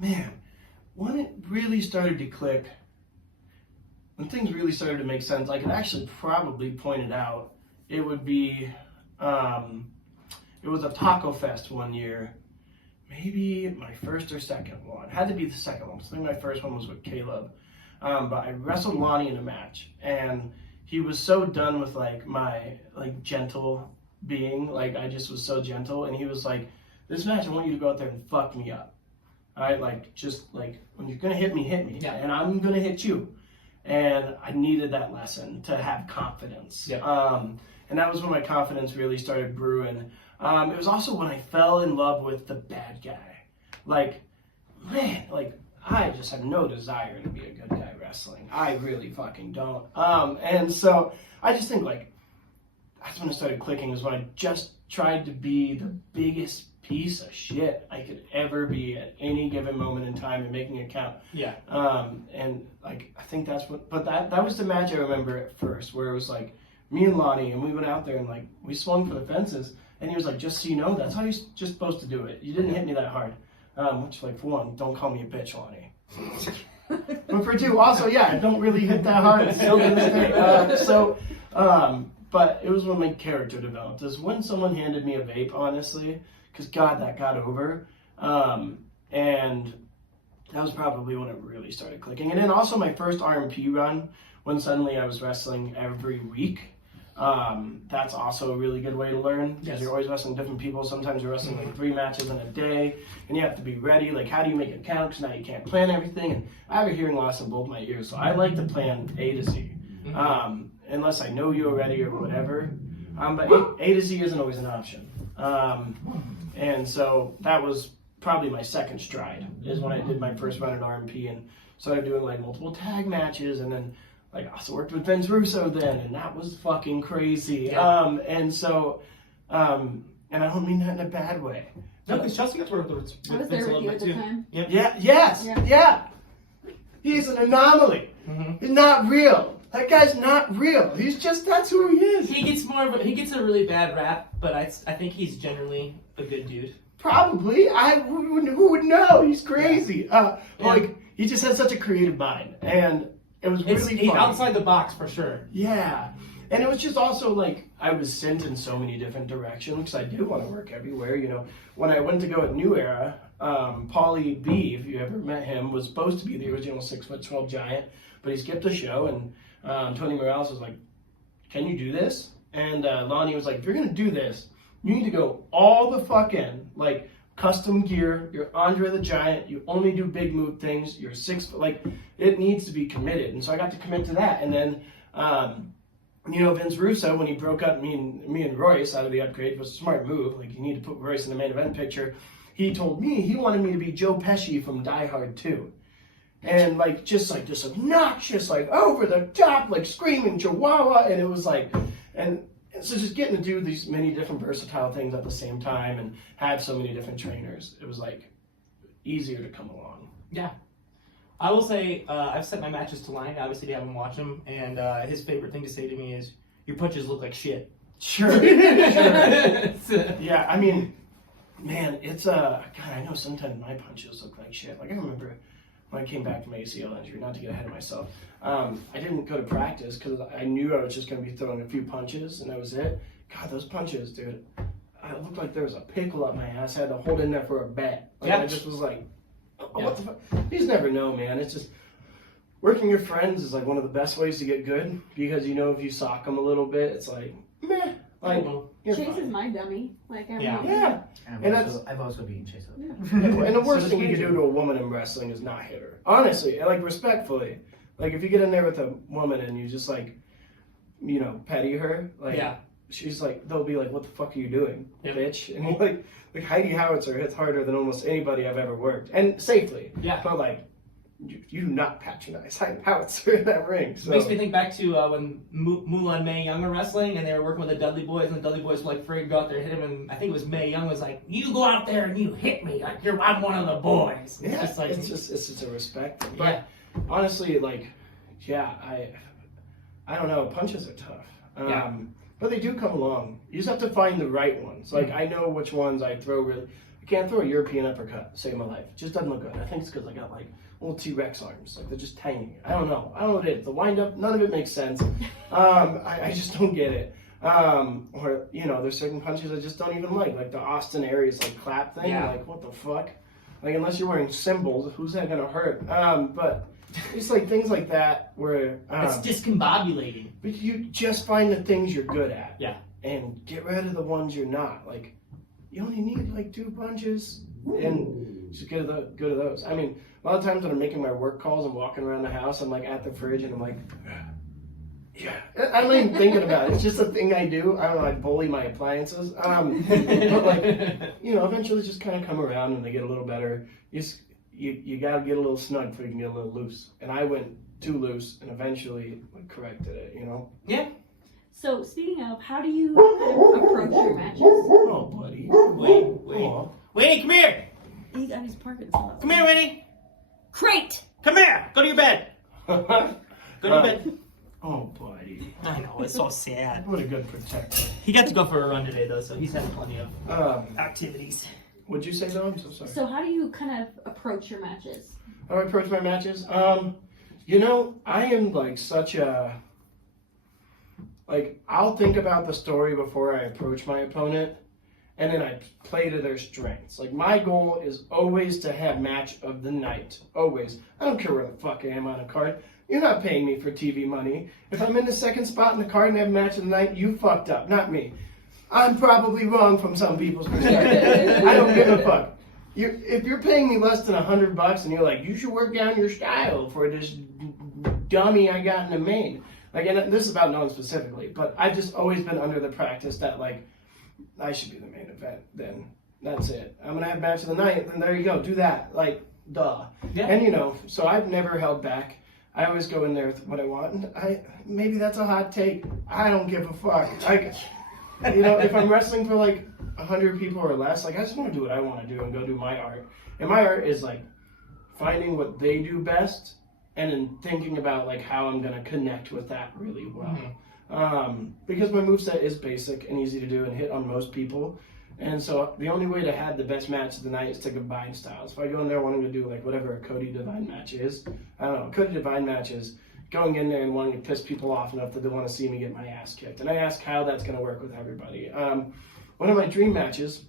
Man, when it really started to click, when things really started to make sense, I could actually probably point it out. It would be, it was a Taco Fest one year. Maybe my first or second one. Had to be the second one. I think my first one was with Caleb. But I wrestled Lonnie in a match, and he was so done with like my like gentle being. Like I just was so gentle, and he was like, "This match, I want you to go out there and fuck me up. All right, like just like when you're gonna hit me, and I'm gonna hit you." And I needed that lesson to have confidence. And that was when my confidence really started brewing. It was also when I fell in love with the bad guy. Like, man, like, I just have no desire to be a good guy wrestling. I really fucking don't. And so I just think, like, that's when it started clicking, is when I just tried to be the biggest piece of shit I could ever be at any given moment in time and making it count. Yeah. And, like, I think that's what, but that was the match I remember at first, where it was, like, me and Lonnie, and we went out there and, like, we swung for the fences. And he was like, "Just so you know, that's how you're just supposed to do it. You didn't hit me that hard." Which, like, for one, don't call me a bitch, Lonnie. But for two, also, yeah, I don't really hit that hard. Still to this day. But it was when my character developed. Is when someone handed me a vape, honestly, because God, that got over. And that was probably when it really started clicking. And then also my first RMP run, when suddenly I was wrestling every week. That's also a really good way to learn, because you're always wrestling different people. Sometimes you're wrestling like 3 matches in a day, and you have to be ready. Like, how do you make it count? Because now you can't plan everything. And I have a hearing loss in both my ears, so I like to plan A to Z, unless I know you already or whatever. But A to Z isn't always an option. And so that was probably my second stride, is when I did my first run at RMP and started doing like multiple tag matches, and then like, I also worked with Vince Russo then, and that was fucking crazy. And so, and I don't mean that in a bad way. No, because Chelsea got to work with I was there with you at the time. Yeah. He's an anomaly. He's not real. That guy's not real. He's just, that's who he is. He gets a really bad rap, but I think he's generally a good dude. Probably. Who would know? He's crazy. Like, he just has such a creative mind. And it was really He's fun. outside the box for sure. Yeah. And it was just also like, I was sent in so many different directions because I do want to work everywhere. You know, when I went to go at New Era, Paulie B, if you ever met him, was supposed to be the original 6'12" giant, but he skipped the show. And Tony Morales was like, "Can you do this?" And Lonnie was like, "If you're going to do this, you need to go all the fuck in. Like, custom gear, you're Andre the Giant, you only do big move things, you're 6 foot, like, it needs to be committed." And so I got to commit to that. And then, you know, Vince Russo, when he broke up me and Royce out of the upgrade, was a smart move. Like, you need to put Royce in the main event picture. He told me he wanted me to be Joe Pesci from Die Hard 2. And, like, just obnoxious, like, over the top, like, screaming chihuahua. And it was like, and so just getting to do these many different versatile things at the same time and have so many different trainers, it was, like, easier to come along. Yeah. I will say, I've set my matches to line, obviously to have him watch them, and his favorite thing to say to me is, "Your punches look like shit." Sure. Yeah, I mean, man, it's, God, I know sometimes my punches look like shit. Like, I remember when I came back from ACL injury, not to get ahead of myself, I didn't go to practice because I knew I was just going to be throwing a few punches, and that was it. God, those punches, dude, it looked like there was a pickle up my ass. I had to hold in there for a bet. Like, Yeah. I just was like, what the fuck? You just never know, man. It's just, working your friends is like one of the best ways to get good because, you know, if you sock them a little bit, it's like, meh. Like, you're Chase fine. is my dummy. Like, I'm Yeah. Yeah. And I've also beaten Chase up. And the worst So thing you does can do to a woman in wrestling is not hit her. Honestly, and like respectfully. Like if you get in there with a woman and you just like, you know, petty her, like she's like, they'll be like, "What the fuck are you doing, bitch?" And like Heidi Howitzer hits harder than almost anybody I've ever worked, and safely. Yeah. But like, you do not patronize Heidi Howitzer in that ring. So. Makes me think back to when Moolah and Mae Young were wrestling, and they were working with the Dudley Boys, and the Dudley Boys were like afraid to go out there and hit him, and I think it was Mae Young was like, "You go out there and you hit me, like I'm one of the boys." Yeah, It's just it's just a respect thing. But honestly, like, yeah, I don't know. Punches are tough. But they do come along. You just have to find the right ones. Like, I know which ones I throw really. I can't throw a European uppercut to save my life. It just doesn't look good. I think it's because I got, like, little T-Rex arms. Like, they're just tiny. I don't know. I don't know what it is. The wind-up, none of it makes sense. I just don't get it. Or, you know, there's certain punches I just don't even like the Austin Aries, like, clap thing. Yeah. Like, what the fuck? Like, unless you're wearing cymbals, who's that going to hurt? But it's like things like that where... it's discombobulating. But you just find the things you're good at. Yeah. And get rid of the ones you're not. Like, you only need like 2 punches and just get to those. I mean, a lot of times when I'm making my work calls and walking around the house, I'm like at the fridge and I'm like, yeah. I'm not even thinking about it. It's just a thing I do. I don't know, I bully my appliances. But like, you know, eventually just kind of come around and they get a little better. You got to get a little snug before you can get a little loose. And I went too loose and eventually like, corrected it, you know? Yeah. So, speaking of, how do you approach your matches? Oh, buddy. Winnie, come here. He's parking spot. Come here, Winnie. Crate! Come here. Go to your bed. Go to your bed. Oh, buddy. I know, it's so sad. What a good protector. He got to go for a run today, though, so he's had plenty of activities. What'd you say, though? I'm so sorry. So, how do you kind of approach your matches? How do I approach my matches? You know, I am like such a... Like, I'll think about the story before I approach my opponent, and then I play to their strengths. Like, my goal is always to have match of the night. Always. I don't care where the fuck I am on a card. You're not paying me for TV money. If I'm in the second spot in the card and have match of the night, you fucked up, not me. I'm probably wrong from some people's perspective. I don't give a fuck. If you're paying me less than $100 and you're like, you should work down your style for this dummy I got in the main. Like, and this is about no one specifically, but I've just always been under the practice that, like, I should be the main event, then that's it. I'm going to have match of the night, then there you go, do that. Like, duh. Yeah. And, you know, so I've never held back. I always go in there with what I want. And maybe that's a hot take. I don't give a fuck. You know, if I'm wrestling for, like, 100 people or less, like, I just want to do what I want to do and go do my art. And my art is, like, finding what they do best and then thinking about, like, how I'm going to connect with that really well. Because my moveset is basic and easy to do and hit on most people. And so the only way to have the best match of the night is to combine styles. If I go in there wanting to do like whatever a Cody Devine match is, I don't know, Cody Devine match is going in there and wanting to piss people off enough that they want to see me get my ass kicked. And I ask how that's going to work with everybody. One of my dream matches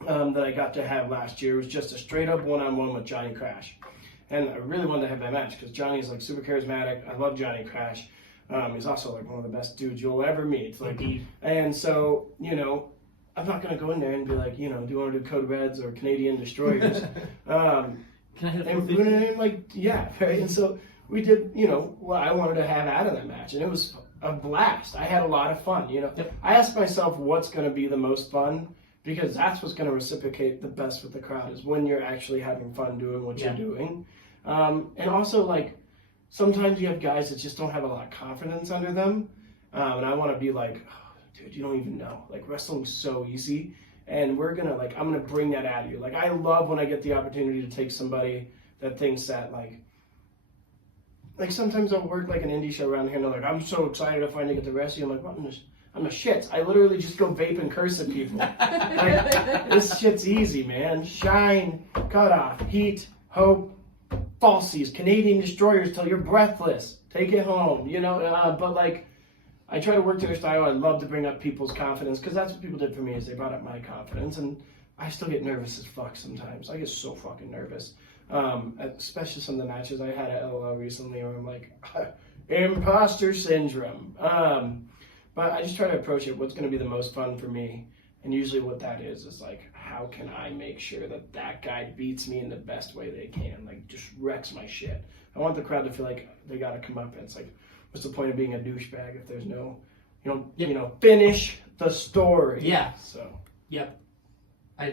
that I got to have last year was just a straight up one-on-one with Johnny Crash. And I really wanted to have that match because Johnny's like super charismatic. I love Johnny Crash. He's also like one of the best dudes you'll ever meet. Like, and so, you know, I'm not going to go in there and be like, you know, do you want to do Code Reds or Canadian Destroyers? Can I hit and like, yeah, right? And so we did, you know, what I wanted to have out of that match. And it was a blast. I had a lot of fun, you know. Yep. I asked myself what's going to be the most fun because that's what's going to reciprocate the best with the crowd is when you're actually having fun doing what you're doing. And also, like, sometimes you have guys that just don't have a lot of confidence under them. And I want to be like, dude, you don't even know. Like, wrestling's so easy. And we're going to, like, I'm going to bring that at you. Like, I love when I get the opportunity to take somebody that thinks that, like sometimes I'll work, like, an indie show around here, and they're like, I'm so excited to finally get to wrestle you. I'm like, well, I'm a shit. I literally just go vape and curse at people. Like, this shit's easy, man. Shine, cut off, heat, hope, falsies, Canadian Destroyers till you're breathless. Take it home, you know? But, like, I try to work to their style. I love to bring up people's confidence because that's what people did for me is they brought up my confidence. And I still get nervous as fuck sometimes. I get so fucking nervous. Especially some of the matches I had at LOL recently where I'm like, imposter syndrome. But I just try to approach it, what's going to be the most fun for me. And usually what that is like, how can I make sure that that guy beats me in the best way they can? Like, just wrecks my shit. I want the crowd to feel like they got to come up and it's like, what's the point of being a douchebag if there's no, you know, finish the story. Yeah. So. Yep. I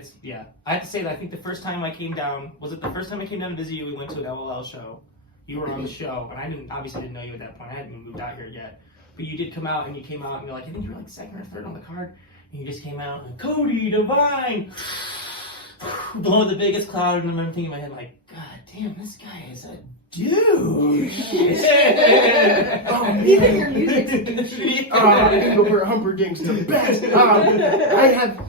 have to say that I think the first time I came down, was it the first time I came down to visit you, we went to an LOL show. You were on the show, and I obviously didn't know you at that point. I hadn't even moved out here yet. But you did come out, and you came out, and you're like, I think you were like second or third on the card. And you just came out, and Cody Devine! Blowing the biggest cloud, and I remember thinking in my head, like, God damn, this guy is a dude! Oh, Even your music's Engelbert Humperdinck's the best.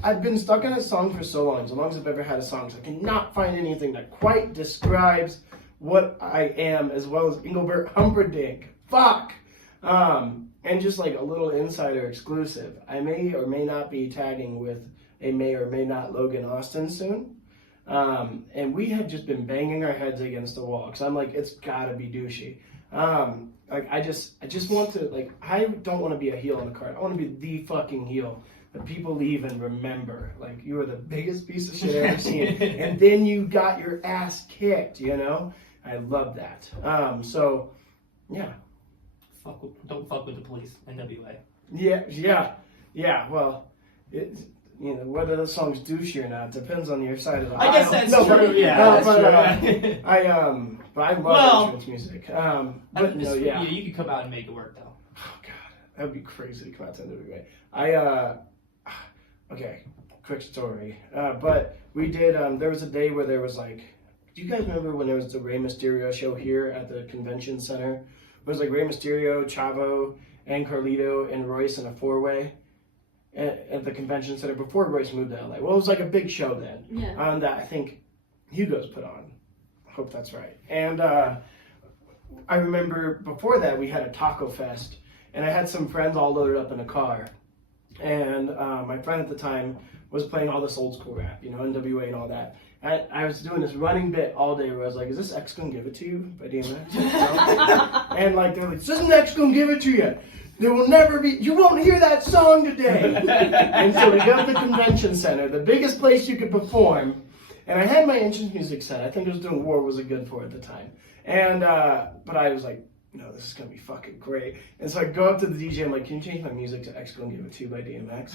I've been stuck on a song for so long as I've ever had a song, so I cannot find anything that quite describes what I am as well as Engelbert Humperdinck. Fuck! And just like a little insider exclusive, I may or may not be tagging with a may or may not Logan Austin soon. And we had just been banging our heads against the wall because I'm like, it's gotta be douchey. Like I just want to, like, I don't want to be a heel on the card. I want to be the fucking heel that people leave and remember. Like, you were the biggest piece of shit I've ever seen, and then you got your ass kicked. You know, I love that. So, yeah. Don't fuck with the police, NWA. Yeah. Well, you know, whether the song's douchey or not depends on your side of the aisle. I guess that's true. But I love entrance music. But no, yeah. You could come out and make it work, though. Oh God, that would be crazy to come out to NWA. Okay, quick story. But we did. There was a day where there was like, do you guys remember when there was the Rey Mysterio show here at the convention center? It was like Rey Mysterio, Chavo, and Carlito and Royce in a four-way at the convention center before Royce moved to LA. Well, it was like a big show then. Yeah. That I think Hugo's put on. I hope that's right. And I remember before that we had a taco fest, and I had some friends all loaded up in a car. And my friend at the time was playing all this old school rap, you know, NWA and all that. I was doing this running bit all day where I was like, is this X gonna give it to you by DMX? And like, they're like, this isn't X gonna give it to you. There will never be, you won't hear that song today. And so we go to the convention center, the biggest place you could perform. And I had my entrance music set. I think it was doing War Was It Good For at the time. And, but I was like, no, this is gonna be fucking great. And so I go up to the DJ, I'm like, can you change my music to X Gonna Give It To You by DMX?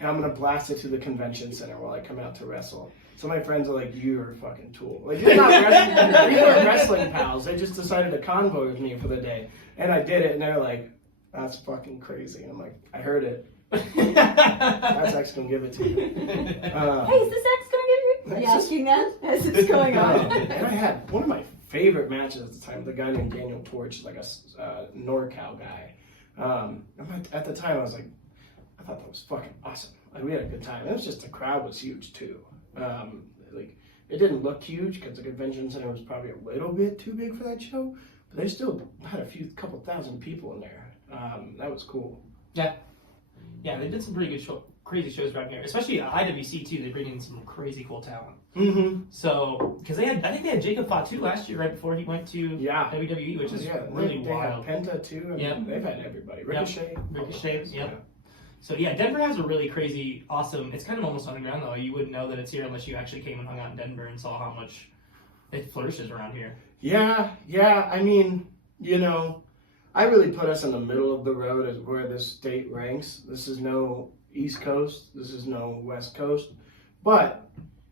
And I'm gonna blast it to the convention center while I come out to wrestle. So my friends are like, you're a fucking tool. Like, you're not wrestling, you weren't wrestling pals. They just decided to convoy with me for the day. And I did it, and they're like, that's fucking crazy. And I'm like, I heard it. That's X Gonna Give It To You. Hey, is this X gonna give you? Are you asking that as it's going on? And I had one of my favorite matches at the time with a guy named Daniel Torch, like a NorCal guy. At the time, I was like, I thought that was fucking awesome. Like, we had a good time. It was just the crowd was huge too. Like, it didn't look huge because the convention center was probably a little bit too big for that show, but they still had couple thousand people in there. That was cool. Yeah, they did some pretty good crazy shows back there, especially at IWC too. They bring in some crazy cool talent. Mm-hmm. So, because I think they had Jacob Fatu last year, right before he went to WWE, which is really they wild. Had Penta too. They've had everybody. Ricochet. Yep. So yeah, Denver has a really crazy, awesome. It's kind of almost underground though. You wouldn't know that it's here unless you actually came and hung out in Denver and saw how much it flourishes around here. Yeah. I mean, I really put us in the middle of the road as where this state ranks. This is no East Coast. This is no West Coast. But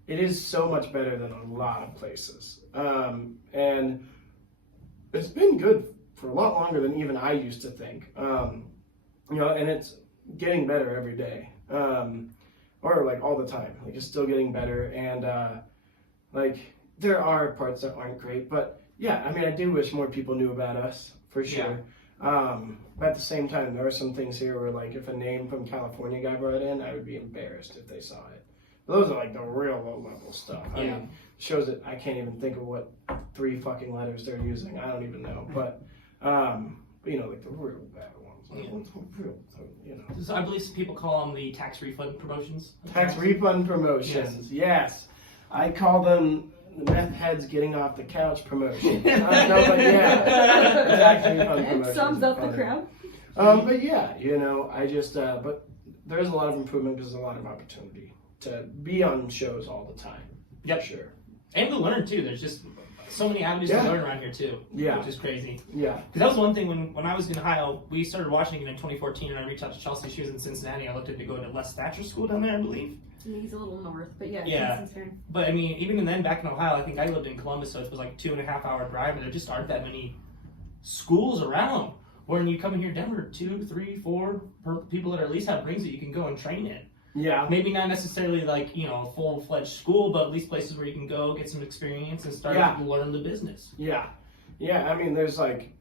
it is so much better than a lot of places. And it's been good for a lot longer than even I used to think. And it's getting better every day. Or like all the time. Like, it's still getting better. And like, there are parts that aren't great. But yeah, I mean, I do wish more people knew about us. For sure. But at the same time, there are some things here where, like, if a name from California got brought in, I would be embarrassed if they saw it. But those are, like, the real low-level stuff. I mean, shows that I can't even think of what 3 fucking letters they're using. I don't even know. But like, the real bad ones. So I believe some people call them the tax refund promotions. Tax refund promotions, yes. I call them the meth heads getting off the couch promotion. I don't know, but yeah. Tax refund promotions. It sums up the crowd. But yeah, I just, but there's a lot of improvement because there's a lot of opportunity to be on shows all the time. Yep. Sure. And to learn too. There's just so many avenues to learn around here too. Yeah. Which is crazy. Yeah. Because that was one thing when I was in Ohio, we started watching it in 2014 and I reached out to Chelsea. She was in Cincinnati. I looked into going to Les Thatcher School down there, I believe. He's a little north, but yeah. But I mean, even then, back in Ohio, I think I lived in Columbus, so it was like 2.5 hour drive, and there just aren't that many schools around. When you come in here, Denver, 2, 3, 4 people that at least have rings that you can go and train in. Yeah. Maybe not necessarily like a full-fledged school, but at least places where you can go get some experience and start to learn the business. Yeah. I mean, there's like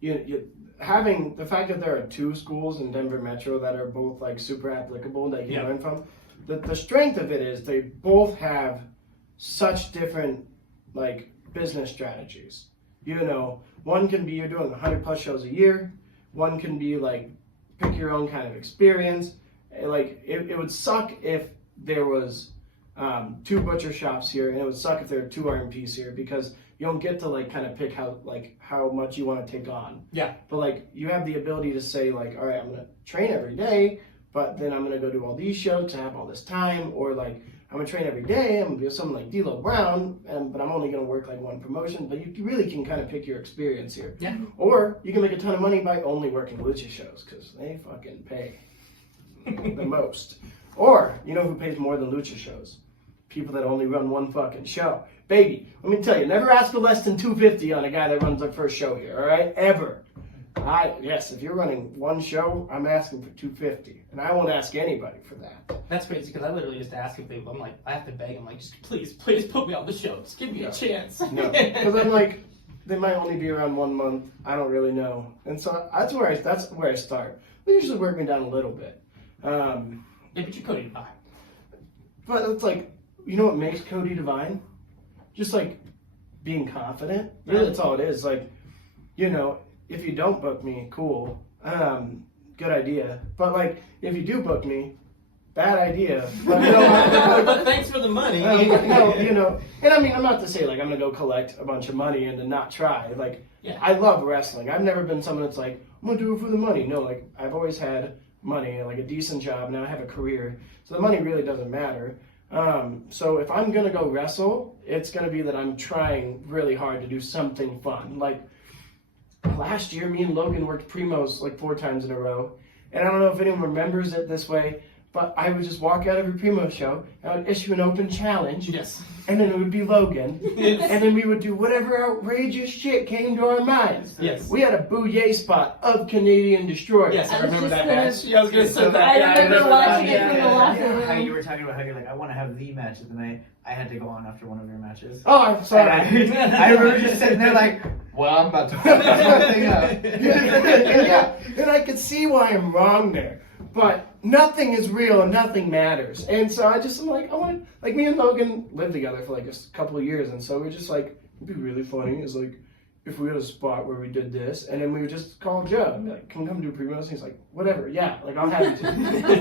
you having the fact that there are 2 schools in Denver Metro that are both like super applicable that you learn from. The strength of it is they both have such different like business strategies. One can be you're doing 100+ shows a year. One can be like pick your own kind of experience. Like it would suck if there was 2 butcher shops here, and it would suck if there were 2 RMPs here because you don't get to like kind of pick how much you want to take on. Yeah. But like you have the ability to say like, all right, I'm gonna train every day. But then I'm going to go do all these shows to have all this time, or like I'm going to train every day. I'm going to be something like D'Lo Brown, but I'm only going to work like 1 promotion. But you really can kind of pick your experience here. Yeah. Or you can make a ton of money by only working lucha shows because they fucking pay the most. Or you know who pays more than lucha shows? People that only run 1 fucking show. Baby, let me tell you, never ask for less than $250 on a guy that runs their first show here. All right, ever. Yes, if you're running 1 show, I'm asking for $250, and I won't ask anybody for that. That's crazy because I literally just ask if I'm like, I have to beg. I'm like, just please put me on the show. Just give me a chance. No, because I'm like, they might only be around 1 month. I don't really know, and so that's where I start. They usually work me down a little bit. Yeah, but you're Cody Devine. But it's like, you know what makes Cody Devine? Just like being confident. Really, that's all it is. Like, if you don't book me, cool. Good idea. But like, if you do book me, bad idea. But thanks for the money. And I mean, I'm not to say like I'm gonna go collect a bunch of money and to not try. Like, I love wrestling. I've never been someone that's like, I'm gonna do it for the money. No, like I've always had money, like a decent job. Now I have a career, so the money really doesn't matter. So if I'm gonna go wrestle, it's gonna be that I'm trying really hard to do something fun. Like, last year, me and Logan worked primos like 4 times in a row. And I don't know if anyone remembers it this way, but I would just walk out every primo show, and I would issue an open challenge. Yes. And then it would be Logan. And then we would do whatever outrageous shit came to our minds. Yes. We had a bouye spot of Canadian Destroyer. Yes, I remember that match. Yeah, I was going to say that. I remember watching it from the locker room. How you were talking about how you're like, I want to have the match of the night. I had to go on after one of your matches. Oh, I'm sorry. I remember just sitting there like, well, I'm about to fuck this thing up. And I could see why I'm wrong there. But nothing is real and nothing matters. And so I want, like, me and Logan lived together for like a couple of years, and so we're just like, it'd be really funny is like, if we had a spot where we did this, and then we would just call Joe and be like, can we come do pre-wrestling? He's like, whatever, yeah, like, I'll have you to.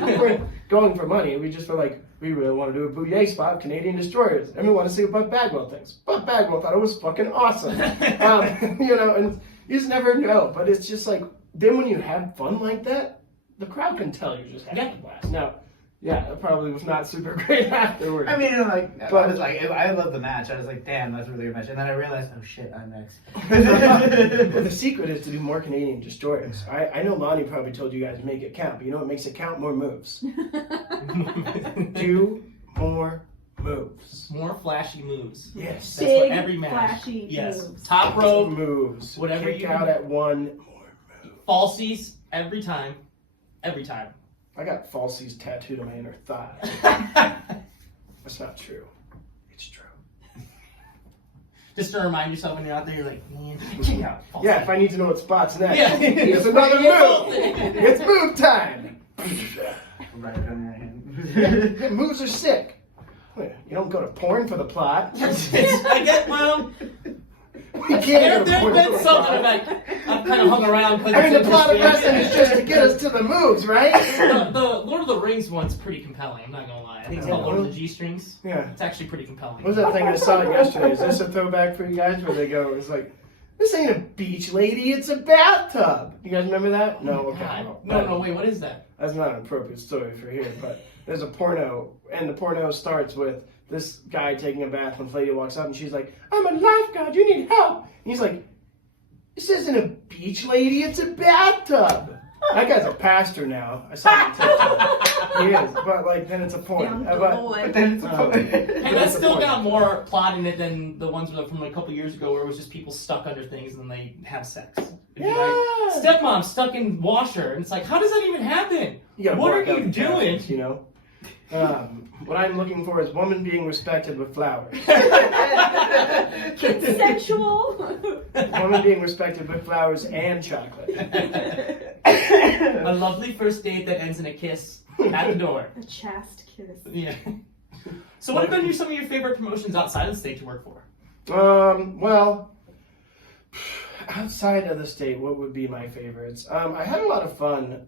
We weren't going for money. We just were like, we really want to do a Bouye spot, Canadian Destroyers, and we want to see what Buck Bagwell thinks. Buck Bagwell thought it was fucking awesome. And you just never know. But it's just like, then when you have fun like that, the crowd can tell you're just having a blast. Now, yeah, it probably was not super great afterwards. I mean, like, I was like, I love the match. I was like, damn, that's a really good match. And then I realized, oh shit, I'm next. Well, the secret is to do more Canadian Destroyers. I know Lonnie probably told you guys make it count, but you know what makes it count? More moves. Do more moves. More flashy moves. Yes. That's Big, what every match. flashy Yes. moves. Top rope, moves. whatever Kick you out can- at one. More moves. falsies, every time. Every time. I got falsies tattooed on my inner thigh. That's not true. It's true. Just to remind yourself when you're out there, you're like, man, check out falsie. Yeah, if I need to know what spot's next. Yeah. It's another move. It's move time. Right on your hand. Yeah, moves are sick. You don't go to porn for the plot. I get, well, We can't go to there's porn been for the something plot. like, I've kind of hung around. 'Cause I mean, the it's plot of wrestling interesting. is just to get us to the moves, right? The Lord of the Rings one's pretty compelling, I'm not gonna lie. I think it's called Lord of the G-Strings. Yeah. It's actually pretty compelling. What was that thing I saw yesterday? Is this a throwback for you guys where they go, it's like, this ain't a beach lady, it's a bathtub. You guys remember that? No, okay. God. No, wait, what is that? That's not an appropriate story for here, but there's a porno, and the porno starts with this guy taking a bath when Lady walks up, and she's like, I'm a lifeguard, you need help. And he's like, this isn't a beach lady, it's a bathtub. That guy's a pastor now. I saw him on TikTok. He is, but like, then it's a porn. Young But boy. Then it's a And that's still got more plot in it than the ones from a couple years ago where it was just people stuck under things and then they have sex. It'd be Yeah. like, stepmom stuck in washer. And it's like, how does that even happen? You gotta What block are out you the doing? cameras, you know? What I'm looking for is woman being respected with flowers. Consensual. Woman being respected with flowers and chocolate. A lovely first date that ends in a kiss at the door. A chaste kiss. Yeah. So what have been some of your favorite promotions outside of the state to work for? Well, outside of the state, what would be my favorites? I had a lot of fun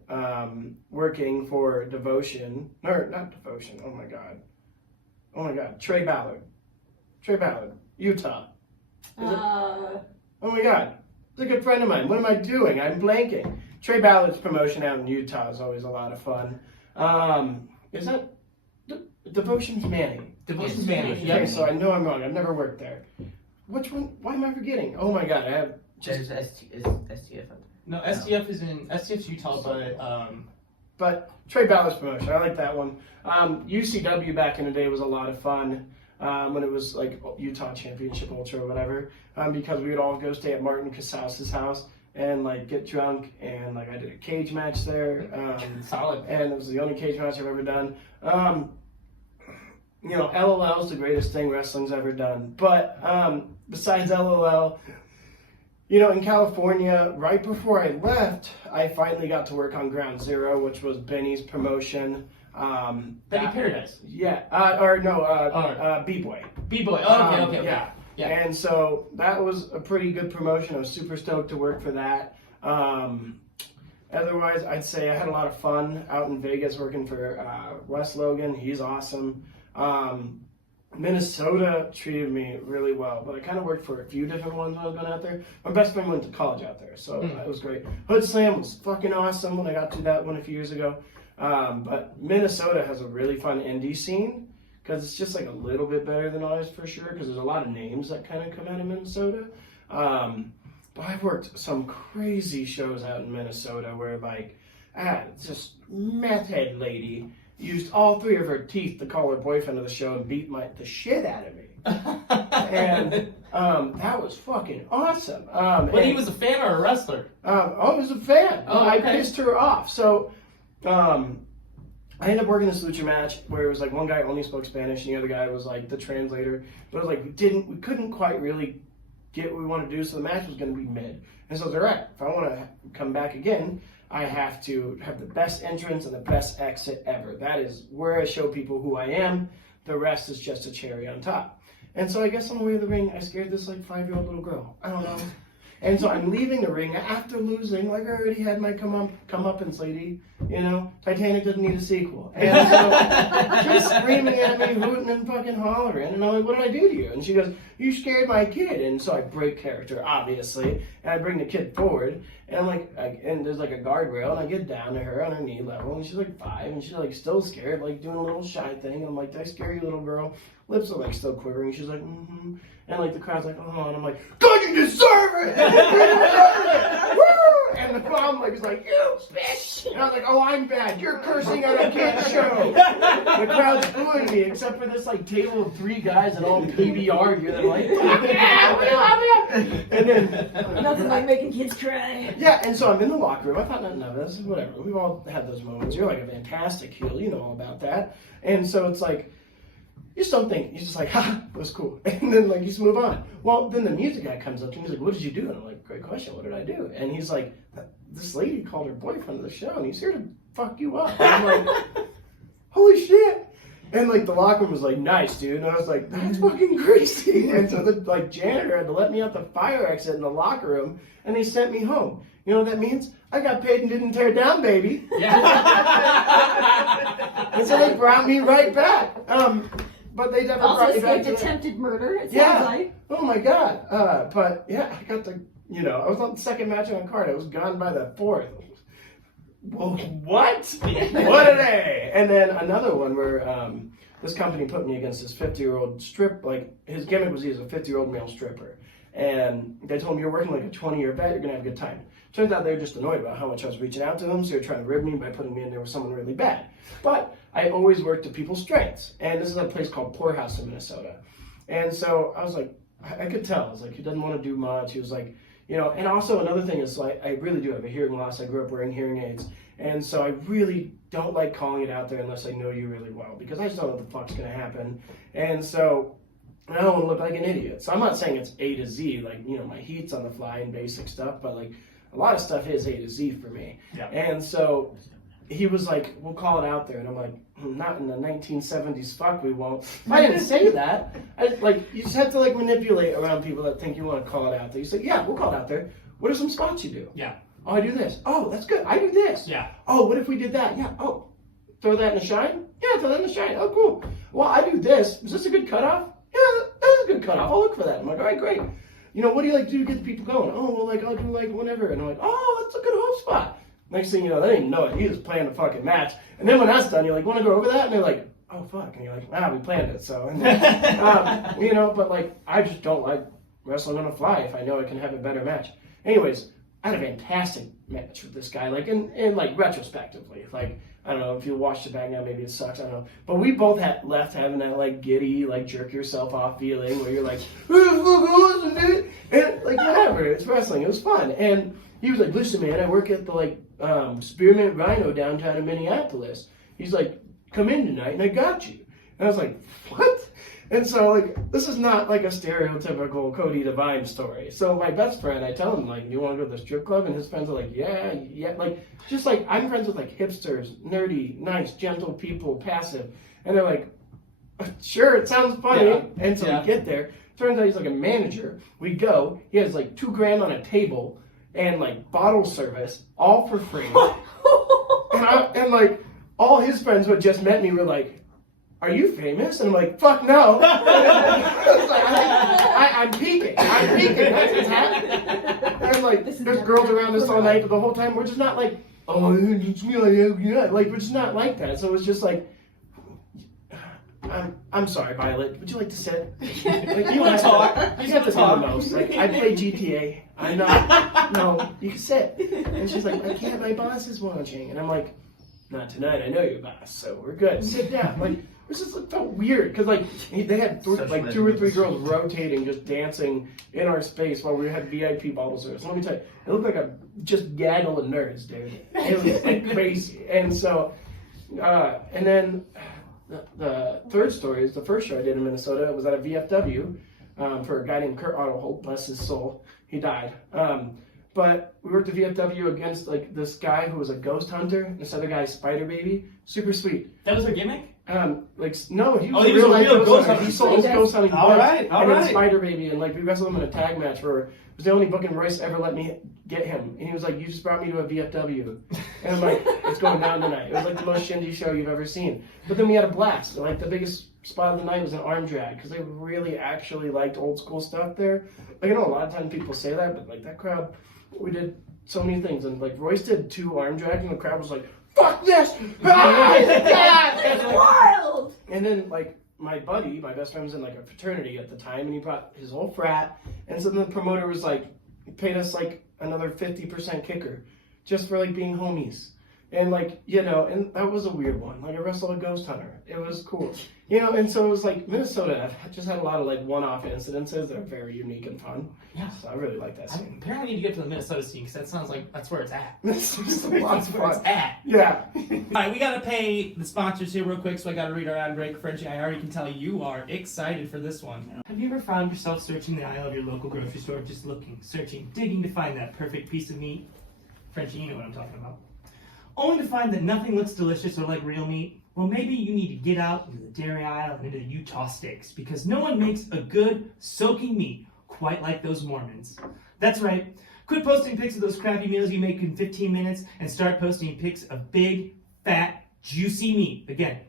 working for Devotion. Or, not Devotion, oh my god. Trey Ballard, Utah. Oh my god, he's a good friend of mine. What am I doing? I'm blanking. Trey Ballard's promotion out in Utah is always a lot of fun. Is that Devotion's Manny? Devotion's Manny. Okay, Yep. so I know I'm wrong. I've never worked there. Which one? Why am I forgetting? Oh my god, I have. There's STF. No, STF's Utah, But Trey Ballard's promotion, I like that one. UCW back in the day was a lot of fun when it was like Utah Championship Ultra or whatever, because we would all go stay at Martin Casaus's house and like get drunk, and like I did a cage match there. solid. And it was the only cage match I've ever done. LOL is the greatest thing wrestling's ever done. But besides LOL, in California, right before I left, I finally got to work on Ground Zero, which was Benny's promotion. Benny Paradise. Yeah. B-Boy. B-Boy. Oh, okay. Yeah. Yeah. And so that was a pretty good promotion. I was super stoked to work for that. Otherwise, I'd say I had a lot of fun out in Vegas working for Wes Logan. He's awesome. Minnesota treated me really well, but I kind of worked for a few different ones when I was going out there. My best friend went to college out there, so it was great. Hood Slam was fucking awesome when I got to that one a few years ago. But Minnesota has a really fun indie scene because it's just like a little bit better than ours for sure, because there's a lot of names that kind of come out of Minnesota. But I've worked some crazy shows out in Minnesota where like, just meth head lady used all 3 of her teeth to call her boyfriend of the show and beat the shit out of me. And that was fucking awesome. But he was a fan or a wrestler? I was a fan. Oh, I okay. pissed her off. So I ended up working this lucha match where it was like one guy only spoke Spanish and the other guy was like the translator. But it was like we couldn't quite really get what we wanted to do, so the match was going to be mid. And so I was like, all right, if I want to come back again, I have to have the best entrance and the best exit ever. That is where I show people who I am. The rest is just a cherry on top. And so I guess on the way to the ring, I scared this like 5-year-old little girl. I don't know. And so I'm leaving the ring after losing, like I already had my comeuppance lady, you know, Titanic doesn't need a sequel. And so she's screaming at me, hooting and fucking hollering, and I'm like, what did I do to you? And she goes, you scared my kid. And so I break character, obviously, and I bring the kid forward, and I'm like, and there's like a guardrail, and I get down to her on her knee level, and she's like 5, and she's like still scared, like doing a little shy thing, and I'm like, did I scare you, little girl? Lips are like still quivering, she's like, mm-hmm. And like the crowd's like, oh, and I'm like, God, you deserve it! You deserve it! Woo! And the crowd like is like, you bitch! And I was like, oh, I'm bad. You're cursing on a kid's show. The crowd's booing me, except for this like table of 3 guys that all PBR you. They're like, and then Nothing like making kids cry. yeah, and so I'm in the locker room. I thought nothing of this, whatever. We've all had those moments. You're like a fantastic heel, you know all about that. And so it's like, you just don't think. You're just like, ha, that was cool. And then, like, you just move on. Well, then the music guy comes up to me. He's like, what did you do? And I'm like, great question. What did I do? And he's like, this lady called her boyfriend to the show, and he's here to fuck you up. And I'm like, holy shit. And, like, the locker room was like, nice, dude. And I was like, that's fucking crazy. And so the, like, janitor had to let me out the fire exit in the locker room, and they sent me home. You know what that means? I got paid and didn't tear down, baby. Yeah. And so they brought me right back. But they definitely Also brought me back escaped to attempted murder, it Yeah. sounds like. Oh my god. But yeah, I got the, you know, I was on the second match on the card. I was gone by the 4th. Well, what? What a day! And then another one where this company put me against this 50-year-old like his gimmick was he was a 50-year-old male stripper. And they told him, you're working like a 20-year vet, you're going to have a good time. Turns out they were just annoyed about how much I was reaching out to them, so they were trying to rib me by putting me in there with someone really bad. But I always worked to people's strengths. And this is a place called Poorhouse in Minnesota. And so I was like, I could tell. I was like, he doesn't want to do much. He was like, you know, and also another thing is like, I really do have a hearing loss. I grew up wearing hearing aids. And so I really don't like calling it out there unless I know you really well, because I just don't know what the fuck's going to happen. And so I don't want to look like an idiot. So I'm not saying it's A to Z, like, you know, my heat's on the fly and basic stuff, but like a lot of stuff is A to Z for me. Yeah. And so he was like, we'll call it out there. And I'm like, not in the 1970s, fuck, we won't. I didn't say that. You just have to like manipulate around people that think you want to call it out there. You say, yeah, we'll call it out there. What are some spots you do? Yeah. Oh, I do this. Oh, that's good. I do this. Yeah. Oh, what if we did that? Yeah. Oh, throw that in the shine? Yeah, throw that in the shine. Oh, cool. Well, I do this. Is this a good cutoff? Yeah, that's a good cutoff. I'll look for that. I'm like, all right, great. You know, what do you like to do to get the people going? Oh, well, like, I'll do like whatever. And I'm like, oh, that's a good home spot. Next thing you know, they didn't even know it. You just planned the fucking match. And then when that's done, you're like, want to go over that? And they're like, oh, fuck. And you're like, wow, we planned it. So, and then, you know, but like, I just don't like wrestling on the fly if I know I can have a better match. Anyways, I had a fantastic match with this guy, like, in like, retrospectively. Like, I don't know, if you watched it back now, maybe it sucks, I don't know. But we both had left having that, like, giddy, like, jerk yourself off feeling where you're like, and, like, whatever, it's wrestling, it was fun. And he was like, listen, man, I work at the, like, Spearmint Rhino downtown in Minneapolis. He's like, come in tonight, and I got you. And I was like, what? And so, like, this is not, like, a stereotypical Cody Devine story. So my best friend, I tell him, like, do you want to go to the strip club? And his friends are like, yeah. Like, just, like, I'm friends with, like, hipsters, nerdy, nice, gentle people, passive. And they're like, sure, it sounds funny. Yeah. And so we get there. Turns out he's, like, a manager. We go. He has, like, $2,000 on a table and, like, bottle service, all for free. and, like, all his friends who had just met me were like, are you famous? And I'm like, fuck no. I'm peeking. That's what's happening. And I'm like, there's girls around us all night, but the whole time we're just not like, oh, it's me, like, we're just not like that. So it's just like, I'm sorry, Violet. Would you like to sit? Like, you want to talk? You have to talk the most. Like, I play GTA. I'm not. No, you can sit. And she's like, I can't. My boss is watching. And I'm like, not tonight. I know your boss, so we're good. Sit down. Like, it just felt weird because like they had 2 or 3 girls rotating, just dancing in our space while we had VIP bottle service. Let me tell you, it looked like a just gaggle of nerds, dude. It was like crazy. And so, and then the third story is the first show I did in Minnesota. It was at a VFW for a guy named Kurt Otto Holt, bless his soul. He died. But we worked at VFW against like this guy who was a ghost hunter, and this other guy, Spider Baby. Super sweet. That was her gimmick? Like no, he was he was a real ghost hunter. He sold ghost hunting. All right. And then Spider Baby, and like we wrestled him in a tag match where it was the only booking Royce ever let me get him. And he was like, "You just brought me to a VFW," and I'm like, "It's going down tonight." It was like the most shindy show you've ever seen. But then we had a blast. Like the biggest spot of the night was an arm drag because they really actually liked old school stuff there. Like I know a lot of times people say that, but like that crowd, we did so many things, and like Royce did 2 arm drags, and the crowd was like, "Fuck this!" It's wild. And then like my buddy, my best friend was in like a fraternity at the time, and he brought his whole frat, and so then the promoter was like, he paid us like another 50% kicker, just for like being homies. And like, you know, and that was a weird one. Like I wrestled a ghost hunter. It was cool. You know, and so it was like Minnesota just had a lot of like one-off incidences that are very unique and fun. Yeah. So I really like that I scene. apparently need to get to the Minnesota scene because that sounds like that's where it's at. It's just a lot of That's where it's fun. at. Yeah. All right, we gotta pay the sponsors here real quick, so I gotta read our ad break. Frenchy, I already can tell you are excited for this one. Have you ever found yourself searching the aisle of your local grocery store, just looking, searching, digging to find that perfect piece of meat? Frenchy, you know what I'm talking about. Only to find that nothing looks delicious or like real meat? Well, maybe you need to get out into the dairy aisle and into Utah steaks, because no one makes a good, soaking meat quite like those Mormons. That's right. Quit posting pics of those crappy meals you make in 15 minutes and start posting pics of big, fat, juicy meat. Again,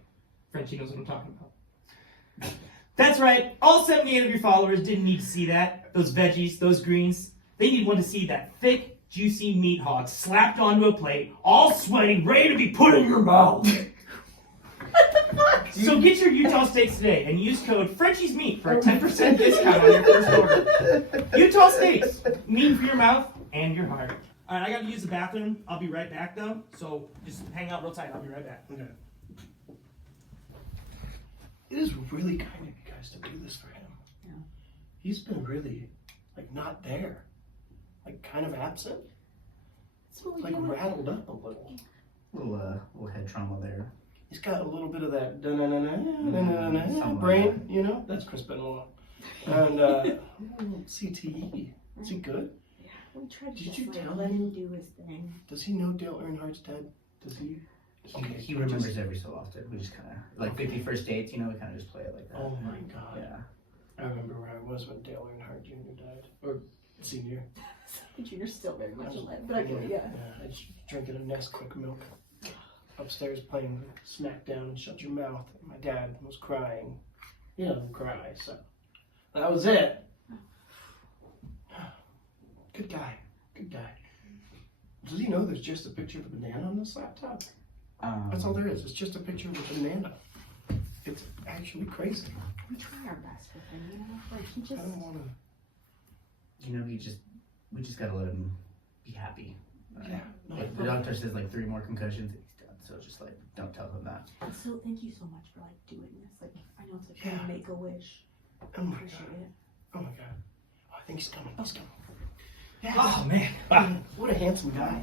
Frenchy knows what I'm talking about. That's right. All 78 of your followers didn't need to see that. Those veggies, those greens. They need one to see that thick, juicy meat hog slapped onto a plate, all sweaty, ready to be put in your mouth. So get your Utah steaks today and use code Frenchy's Meat for a 10% discount on your first order. Utah steaks, meat for your mouth and your heart. All right, I got to use the bathroom. I'll be right back though. So just hang out real tight. I'll be right back. Okay. It is really kind of you guys to do this for him. Yeah. He's been really like not there. Like kind of absent, That's what we like do. rattled up a little. Little head trauma there. He's got a little bit of that Something brain, like that. you know? That's Chris Benoit. And CTE. Is he good? Yeah, we tried to Did just you like tell let him? him do his thing. Does he know Dale Earnhardt's dead? Does he? Okay, He remembers every so often. We just kind of, like 51st dates, you know, we kind of just play it like that. Oh my god. Yeah. I remember where I was when Dale Earnhart Jr. died. Or senior. The junior's still very much alive, but I get it, yeah. I was drinking a Nesquik milk. Upstairs playing Smackdown and Shut Your Mouth. My dad was crying. He doesn't cry, so that was it. Good guy. Good guy. Does he know there's just a picture of a banana on this laptop? That's all there is. It's just a picture of a banana. It's actually crazy. We try our best with him, you know? Like, he I just... don't want to. You know, we just gotta let him be happy. Yeah. No, Like, the doctor says like 3 more concussions, he's done. So just like, don't tell him that. So thank you so much for like doing this. Like, I know it's like Yeah. a make-a-wish. Oh my Appreciate god. it. Oh my god. Oh, I think he's coming. He's coming. Yeah. Oh man. What a handsome guy.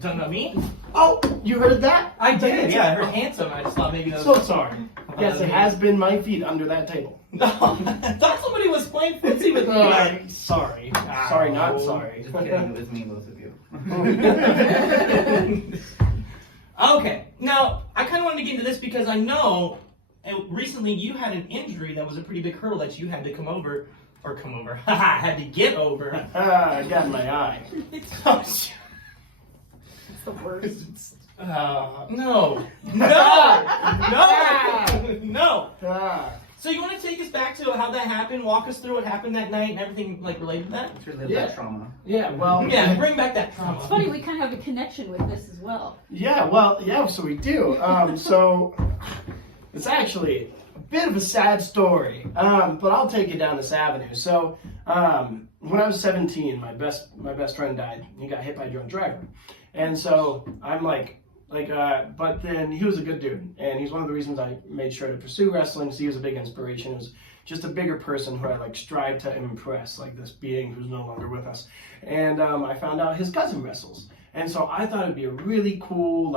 Talking about me? Oh, you heard that? I did. Yeah, I heard handsome. I just thought maybe that So was. sorry. Yes, it has been my feet under that table. I thought somebody was playing footsie with me. Sorry. Sorry, not sorry. Just kidding, it was me, both of you. Okay, now I kind of wanted to get into this because I know recently you had an injury that was a pretty big hurdle that you had to had to get over. I got in my eye. It's the worst. No. Ah. So you want to take us back to how that happened? Walk us through what happened that night and everything like related to that? Let's relive Yeah. that trauma. Yeah, well. Yeah, bring back that trauma. It's funny, we kind of have a connection with this as well. Yeah, well, yeah, so we do. So it's actually a bit of a sad story, but I'll take you down this avenue. So when I was 17, my best friend died. He got hit by a drunk driver, and so I'm but then he was a good dude, and he's one of the reasons I made sure to pursue wrestling. So he was a big inspiration. He was just a bigger person who I strive to impress, like this being who's no longer with us. And I found out his cousin wrestles. And so I thought it'd be a really cool,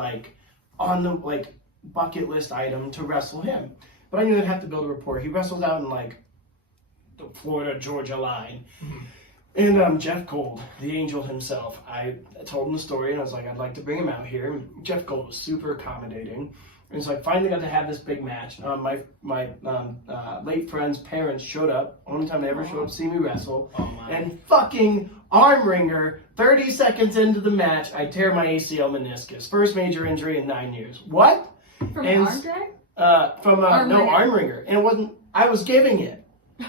on the bucket list item to wrestle him. But I knew I'd have to build a rapport. He wrestled out in the Florida Georgia line. And Jeff Gold, the angel himself, I told him the story and I was like, I'd like to bring him out here. And Jeff Gold was super accommodating. And so I finally got to have this big match. My late friend's parents showed up. Only time they ever showed up to see me wrestle. And fucking arm wringer, 30 seconds into the match, I tear my ACL meniscus. First major injury in 9 years. What? From an arm drag? From arm wringer. And it wasn't, I was giving it.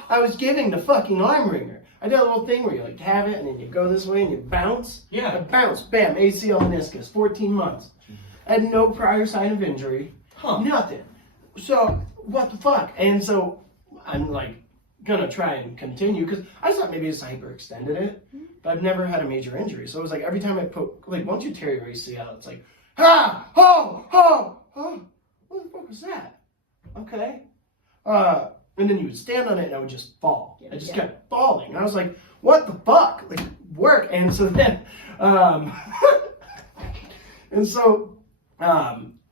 I was giving the fucking arm wringer. I did a little thing where you like have it and then you go this way and you bounce. Yeah. I bounce, bam, ACL meniscus, 14 months. I had no prior sign of injury. Nothing. So, what the fuck? And so, I'm like, gonna try and continue, because I thought maybe it's hyperextended it, but I've never had a major injury. So it was like, every time I put, like, once you tear your ACL, it's like, what the fuck was that? Okay. And then you would stand on it and I would just fall. I just kept falling. And I was like, what the fuck? Like, work. And so then,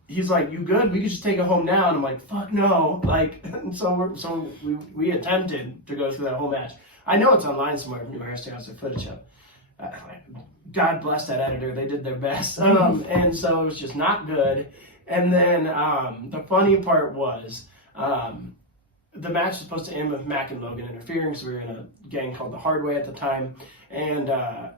he's like, you good? We could just take it home now. And I'm like, fuck no. Like, and so we attempted to go through that whole match. I know it's online somewhere. New Hairstyle has their footage up. God bless that editor. They did their best. And so it was just not good. And then the funny part was, the match was supposed to end with Mac and Logan interfering, so we were in a gang called the Hard Way at the time, and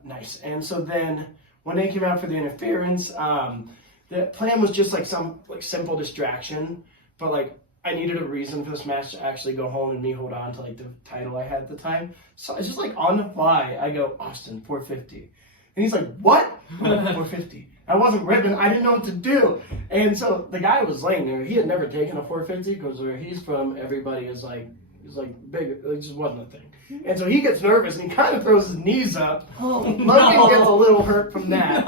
nice. And so then when they came out for the interference, the plan was just like some like simple distraction, but like I needed a reason for this match to actually go home and me hold on to like the title I had at the time. So it's just like on the fly, I go, Austin, 450. And he's like, what? I'm like, 450. I wasn't ripping. I didn't know what to do. And so the guy was laying there. He had never taken a 450 because where he's from, everybody is like big. It just wasn't a thing. And so he gets nervous and he kind of throws his knees up. Logan gets a little hurt from that.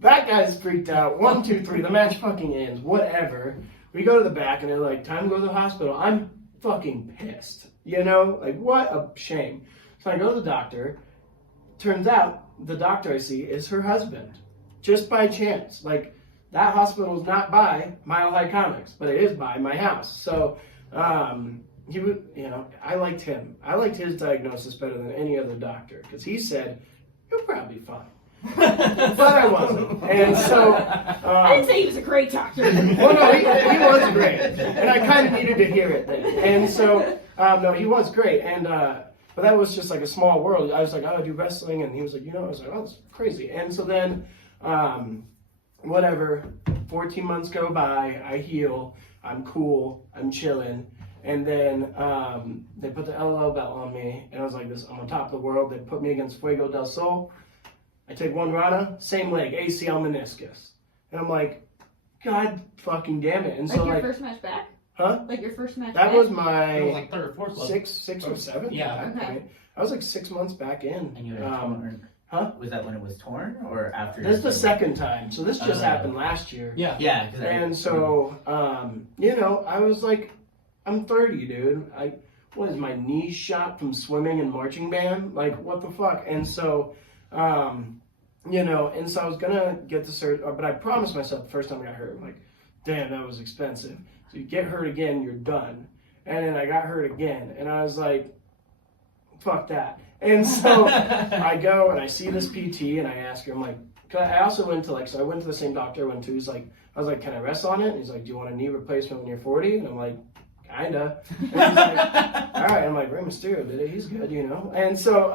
That guy's freaked out. 1, 2, 3. The match fucking ends. Whatever. We go to the back and they're like, time to go to the hospital. I'm fucking pissed. You know? Like, what a shame. So I go to the doctor. Turns out the doctor I see is her husband. Just by chance. Like, that hospital is not by Mile High Comics, but it is by my house. So, he would, you know, I liked him. I liked his diagnosis better than any other doctor, because he said, you'll probably be fine. But I wasn't. And so... I didn't say he was a great doctor. Well, no, he was great. And I kind of needed to hear it then. And so, no, he was great. And, but that was just like a small world. I was like, oh, I do wrestling. And he was like, you know, I was like, oh, that's crazy. And so then... whatever, 14 months go by, I heal, I'm cool, I'm chilling, and then they put the LL belt on me, and I was like, I'm on top of the world. They put me against Fuego del Sol. I take one Rana, same leg, ACL meniscus, and I'm like, God fucking damn it. And like so your first match back? Huh? Like your first match that back? was my like third or fourth six or seven. Yeah. At that Okay. point. I was like 6 months back in. And you had torn. Huh? Was that when it was torn or after? This is the second time, so this just happened last year. Yeah. Yeah. And so, you know, I was like, I'm 30, dude. What is my knee shot from swimming and marching band? Like, what the fuck? And so, you know, and so I was gonna get the surgery, but I promised myself the first time I got hurt, I'm like, damn, that was expensive. So you get hurt again, you're done. And then I got hurt again, and I was like, fuck that. And so I go and I see this PT and I ask her, I'm like, I also went to like, so I went to the same doctor I went to. He's like, I was like, can I rest on it? And he's like, do you want a knee replacement when you're 40? And I'm like, kinda. And he's like, all right. I'm like, Rey Mysterio did it. He's good, you know? And so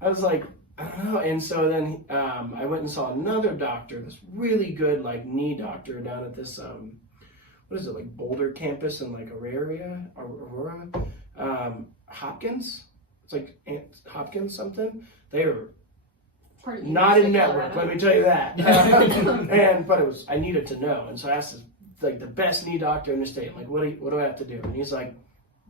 I was like, I don't know. And so then I went and saw another doctor, this really good like knee doctor down at this, what is it, like Boulder campus in like Aurora? Hopkins? It's like Hopkins something. They are not in network, let me tell you that. But it was, I needed to know. And so I asked this, like the best knee doctor in the state, I'm like, what do I have to do? And he's like,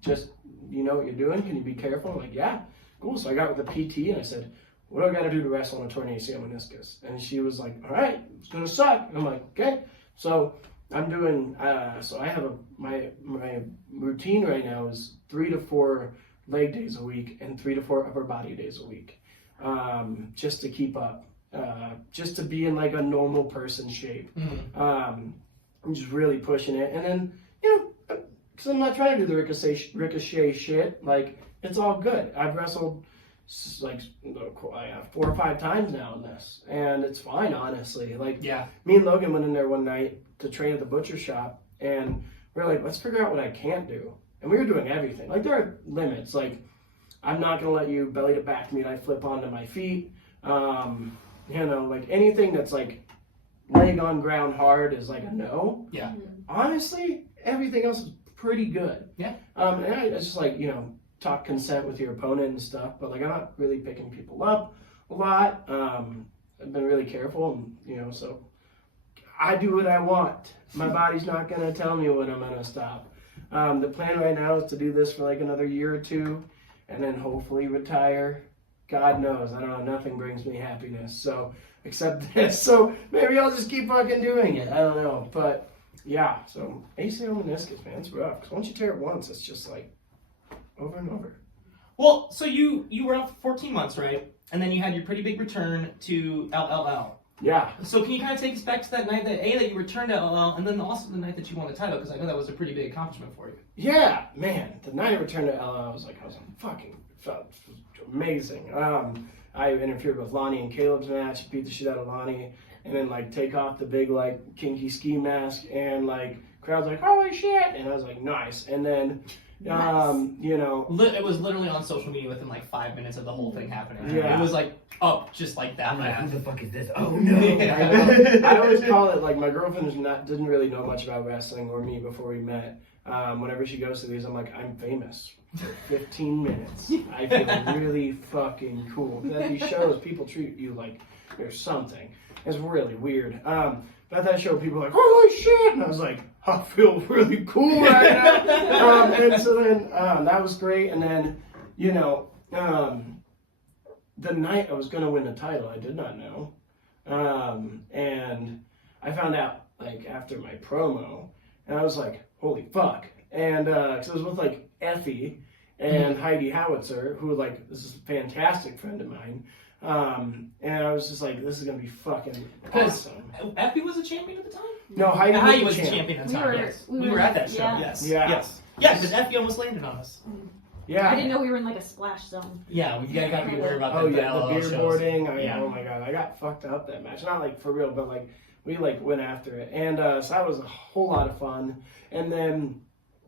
just, you know what you're doing? Can you be careful? I'm like, yeah, cool. So I got with the PT and I said, what do I got to do to wrestle on a torn ACL meniscus? And she was like, all right, it's going to suck. And I'm like, okay. So I'm doing, so I have my routine right now is 3 to 4 leg days a week and 3 to 4 upper body days a week, just to keep up, just to be in like a normal person shape. I'm just really pushing it, and then you know, because I'm not trying to do the ricochet shit. Like it's all good. I've wrestled like 4 or 5 times now in this, and it's fine, honestly. Like, Yeah. me and Logan went in there one night to train at the butcher shop, and we were like, let's figure out what I can't do. And we were doing everything. Like, there are limits. Like, I'm not gonna let you belly to back me and I flip onto my feet. Like anything that's like laying on ground hard is like a no. Yeah. Honestly, everything else is pretty good. Yeah. And I just like, talk consent with your opponent and stuff, but like I'm not really picking people up a lot. I've been really careful, and so I do what I want. My body's not gonna tell me when I'm gonna stop. The plan right now is to do this for like another year or 2, and then hopefully retire. God knows, I don't know, nothing brings me happiness, so except this. So maybe I'll just keep fucking doing it. I don't know, but yeah. So ACL meniscus, man, it's rough. Because once you tear it once, it's just like over and over. Well, so you were out for 14 months, right? And then you had your pretty big return to LLL. Yeah. So can you kind of take us back to that night that you returned to LLL, and then also the night that you won the title, because I know that was a pretty big accomplishment for you. Yeah, man. The night I returned to LLL, I was felt amazing. I interfered with Lonnie and Caleb's match, beat the shit out of Lonnie, and then like take off the big like kinky ski mask, and like crowd's like, holy shit, and I was like, nice. And then It was literally on social media within like 5 minutes of the whole thing happening. Yeah. It was like up just like that. I'm like, who fast. the fuck is this? Oh no! I always call it like my girlfriend didn't really know much about wrestling or me before we met. Whenever she goes to these, I'm like, I'm famous for 15 minutes. I feel really fucking cool. At these shows, people treat you like you're something. It's really weird. But at that show, people are like, holy shit! And I was like, I feel really cool right now. And so then that was great. And then, the night I was going to win the title, I did not know. And I found out like after my promo, and I was like, holy fuck. And because I was with like Effie and Heidi Howitzer, who like this is a fantastic friend of mine. And I was just like, this is gonna be fucking awesome. Effie was a champion at the time? No, Heidi was a champion at the time, yes. we We were at that show, yeah. yes. Yeah. Yes. Yeah, because Effie almost landed on us. Yeah. I didn't know we were in like a splash zone. Yeah, we gotta be aware about Oh the yeah, the LLL beer shows. boarding. Yeah. Oh my god, I got fucked up that match. Not like for real, but like we like went after it, and so that was a whole lot of fun. And then,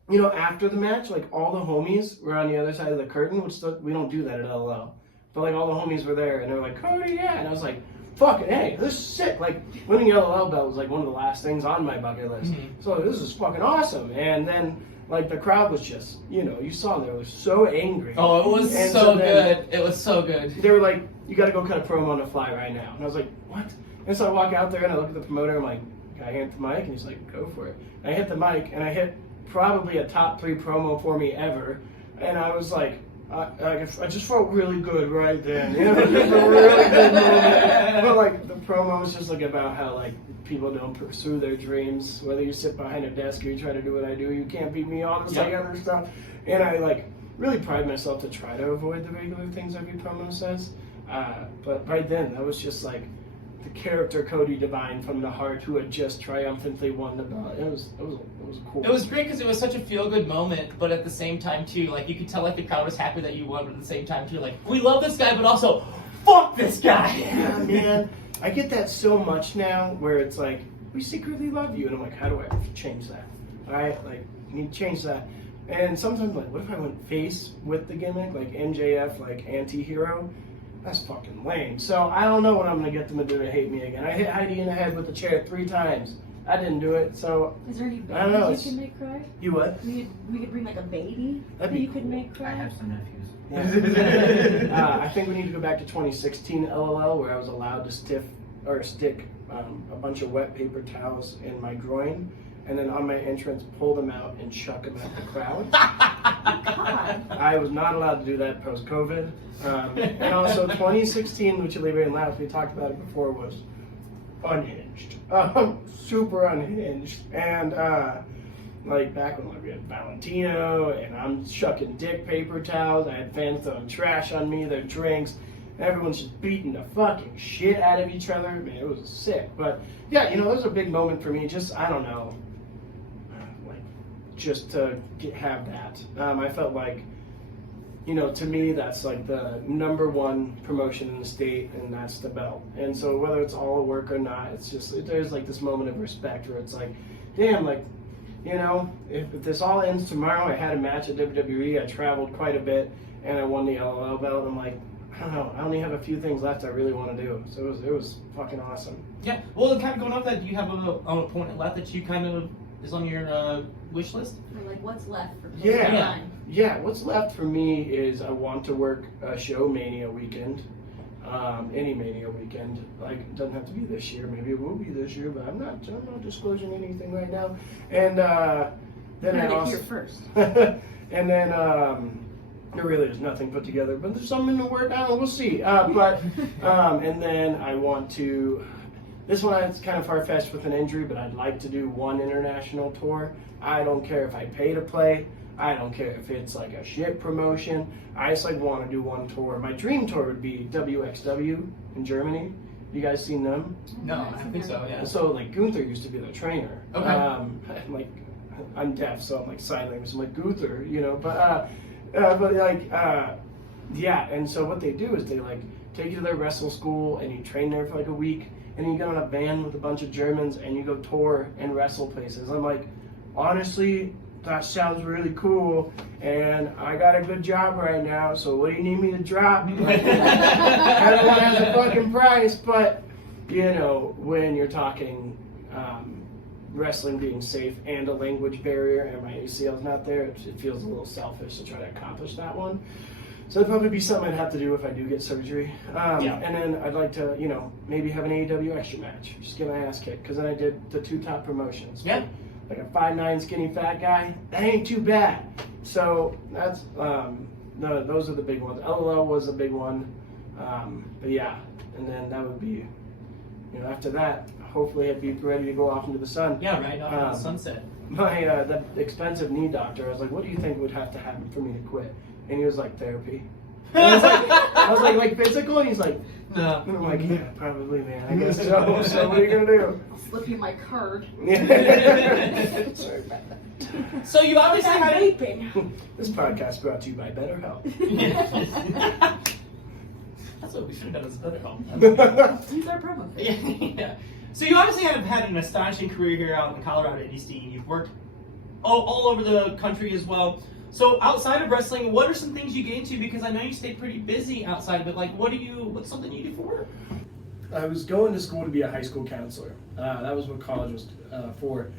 after the match, like all the homies were on the other side of the curtain, which we don't do that at LL. But like all the homies were there, and they were like, Cody, yeah, and I was like, fucking hey, this is sick. Like winning the LL belt was like one of the last things on my bucket list. So this is fucking awesome. And then like the crowd was just, you saw they were so angry. Oh, it was And so then good. It was so good. They were like, you got to go cut a promo on the fly right now. And I was like, what? And so I walk out there and I look at the promoter. I'm like, can I hit the mic? And he's like, go for it. And I hit the mic and I hit probably a top 3 promo for me ever. And I was like, I just felt really good right then. Just a really good moment. But like the promo was just like about how like people don't pursue their dreams. Whether you sit behind a desk or you try to do what I do, you can't beat me on. It's like other stuff. And I like really pride myself to try to avoid the regular things every promo says. But right then, that was just like the character Cody Devine from the heart who had just triumphantly won the belt. It was cool. It was great because it was such a feel-good moment, but at the same time too, like you could tell like the crowd was happy that you won, but at the same time too, like we love this guy, but also fuck this guy. Yeah, man. I get that so much now, where it's like we secretly love you, and I'm like, how do I change that? All right, like you need to change that. And sometimes like, what if I went face with the gimmick, like MJF, like anti-hero? That's fucking lame. So I don't know what I'm gonna get them to do to hate me again. I hit Heidi in the head with the chair 3 times. I didn't do it, so Is there any I don't know, babies you can make cry? you what? We could bring like a baby That'd that be you could cool. make cry. I have some nephews. I think we need to go back to 2016 LLL, where I was allowed to stick a bunch of wet paper towels in my groin, and then on my entrance pull them out and chuck them at the crowd. God. I was not allowed to do that post-COVID. And also 2016, Lucha Libre and Laughs, we talked about it before, was unhinged. Super unhinged. And like back when like, we had Valentino, and I'm chucking dick paper towels, I had fans throwing trash on me, their drinks, and everyone's just beating the fucking shit out of each other. Man, it was sick. But yeah, that was a big moment for me. Just, I don't know, just to have that. I felt like, to me, that's like the number one promotion in the state, and that's the belt. And so whether it's all work or not, it's just, there's like this moment of respect where it's like, damn, like, if this all ends tomorrow, I had a match at WWE, I traveled quite a bit, and I won the LOL belt. I'm like, I don't know, I only have a few things left I really want to do. So it was fucking awesome. Yeah. Well, kind of going off that, do you have an opponent left that you kind of is on your wish list? Or like, what's left for Yeah. Yeah, what's left for me is I want to work a show Mania weekend. Any Mania weekend. Like, it doesn't have to be this year. Maybe it will be this year, but I'm not disclosing anything right now. And then I also here first. and then there really is nothing put together, but there's something to work on. We'll see. And then I want to. This one it's kind of far-fetched with an injury, but I'd like to do one international tour. I don't care if I pay to play. I don't care if it's like a shit promotion. I just like want to do one tour. My dream tour would be WXW in Germany. You guys seen them? No, I don't think so. Yeah. So like Gunther used to be the trainer. Okay. I'm deaf, so I'm like sign language. I'm like Gunther, yeah. And so what they do is they like take you to their wrestle school and you train there for like a week, and then you get on a van with a bunch of Germans and you go tour and wrestle places. I'm like, honestly, that sounds really cool, and I got a good job right now, so what do you need me to drop? Like, I don't want to have the fucking price, but, when you're talking wrestling being safe and a language barrier and my ACL's not there, it feels a little selfish to try to accomplish that one. So that'd probably be something I'd have to do if I do get surgery. And then I'd like to, maybe have an AEW extra match, just get my ass kicked, because then I did the 2 top promotions. Yeah. Like a 5'9" skinny fat guy, that ain't too bad. So that's those are the big ones. LOL was a big one, but yeah. And then that would be, after that, hopefully I'd be ready to go off into the sun. Yeah, right off in the sunset. My the expensive knee doctor, I was like, what do you think would have to happen for me to quit? And he was like, therapy. I was like physical, and he's like, no. And I'm like, yeah, probably, man. I guess so. So what are you gonna do? I'll slip you my card. Sorry about that. So you obviously I'm had vaping. This podcast brought to you by BetterHelp. That's what we should have done as BetterHelp. Use our promo code. Yeah. So you obviously have had an astonishing career here out in the Colorado indie scene. You've worked all over the country as well. So outside of wrestling, what are some things you get into? Because I know you stay pretty busy outside, but like, what's something you do for work? I was going to school to be a high school counselor. That was what college was for.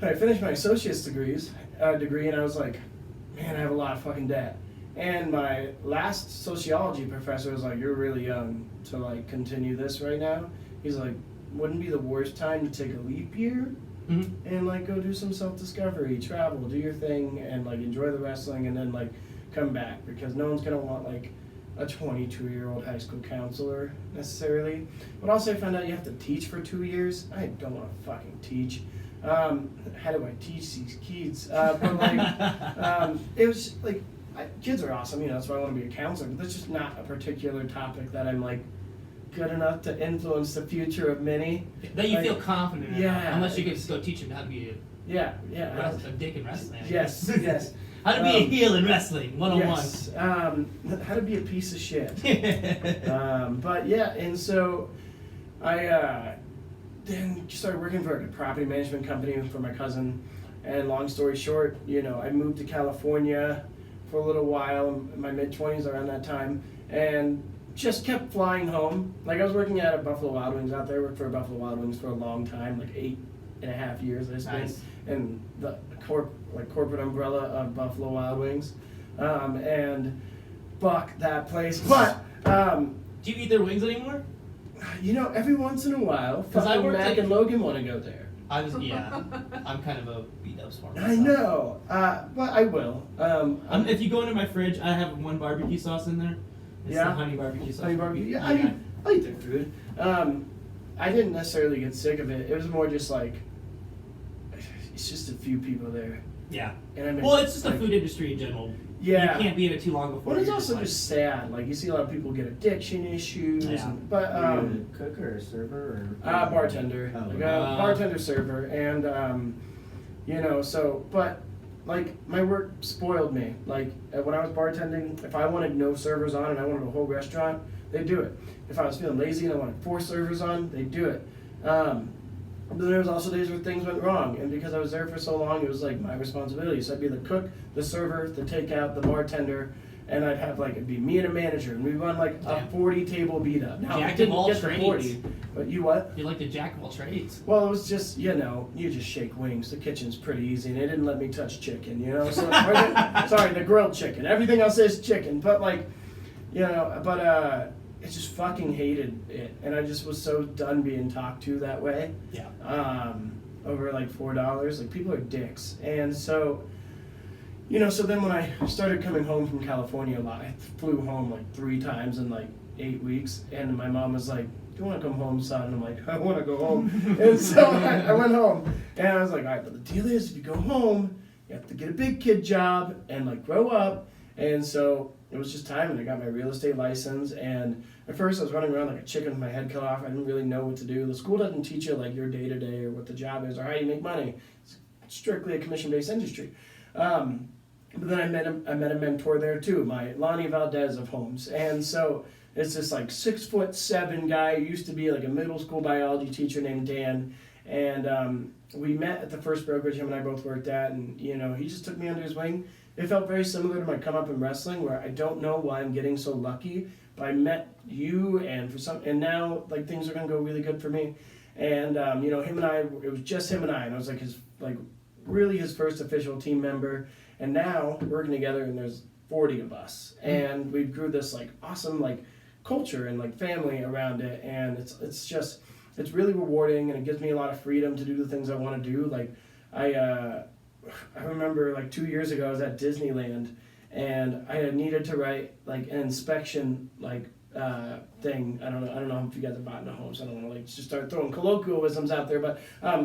I finished my associate's degree, and I was like, man, I have a lot of fucking debt. And my last sociology professor was like, you're really young to like continue this right now. He's like, wouldn't be the worst time to take a leap year and like go do some self-discovery, travel, do your thing, and like enjoy the wrestling, and then like come back, because no one's gonna want like a 22-year-old high school counselor necessarily. But also I found out you have to teach for 2 years. I don't want to fucking teach. How do I teach these kids? But like, it was like, kids are awesome, that's why I want to be a counselor, but that's just not a particular topic that I'm like good enough to influence the future of many. That you like, feel confident in. Yeah. Unless you could just go teach them how to be a dick in wrestling. Yes. How to be a heel in wrestling, 101. Yes. How to be a piece of shit. But yeah, and so I then started working for a property management company for my cousin. And long story short, I moved to California for a little while, in my mid-20s around that time, and just kept flying home. Like, I was working at a Buffalo Wild Wings out there. I worked for a Buffalo Wild Wings for a long time, like 8.5 years I spent in the corporate umbrella of Buffalo Wild Wings. And fuck that place. But do you eat their wings anymore? Every once in a while, I worked Mac and Logan want to go there. I'm kind of a beat-up sport I know, but I will. If you go into my fridge, I have one barbecue sauce in there. It's the honey barbecue sauce. Honey barbecue. Yeah, I mean, I eat their food. I didn't necessarily get sick of it. It was more just like, it's just a few people there. Yeah. And it's just the food industry in general. Yeah. You can't be in it too long before. But it's also just sad. Like, you see a lot of people get addiction issues. Yeah. But Are you a cook or a server or bartender. Oh, Bartender server, and but like, my work spoiled me. Like, when I was bartending, if I wanted no servers on and I wanted a whole restaurant, they'd do it. If I was feeling lazy and I wanted 4 servers on, they'd do it. But there was also days where things went wrong, and because I was there for so long, it was like my responsibility. So I'd be the cook, the server, the takeout, the bartender, and I'd have like, it'd be me and a manager, and we'd run like a 40 table beat up. Now, I didn't get to 40, but you what? You're like the jack of all trades. Well, it was just, you know, you just shake wings. The kitchen's pretty easy, and they didn't let me touch chicken, you know? So, sorry, the grilled chicken. Everything else is chicken, but like, you know, but I just fucking hated it, and I just was so done being talked to that way. Yeah. Over like $4, like people are dicks, and so, you know, so then when I started coming home from California a lot, I flew home like 3 times in like 8 weeks, and my mom was like, "Do you want to come home, son?" And I'm like, "I want to go home," and so I went home, and I was like, "All right, but the deal is, if you go home, you have to get a big kid job and like grow up," and so it was just time, and I got my real estate license, and at first I was running around like a chicken with my head cut off. I didn't really know what to do. The school doesn't teach you like your day-to-day or what the job is or how you make money. It's strictly a commission-based industry. But then I met a mentor there too, my Lonnie Valdez of Homes, and so it's this like 6'7" guy who used to be like a middle school biology teacher named Dan, and we met at the first brokerage him and I both worked at, and you know, he just took me under his wing. It felt very similar to my come up in wrestling, where I don't know why I'm getting so lucky, but I met you, and now like things are gonna go really good for me. And you know, him and I, it was just him and I was like really his first official team member. And now we're working together, and there's 40 of us, and we grew this like awesome like culture and like family around it, and it's really rewarding, and it gives me a lot of freedom to do the things I want to do. Like I remember like 2 years ago I was at Disneyland, and I had needed to write like an inspection like thing. I don't know if you guys have bought into homes. I don't want to like just start throwing colloquialisms out there, but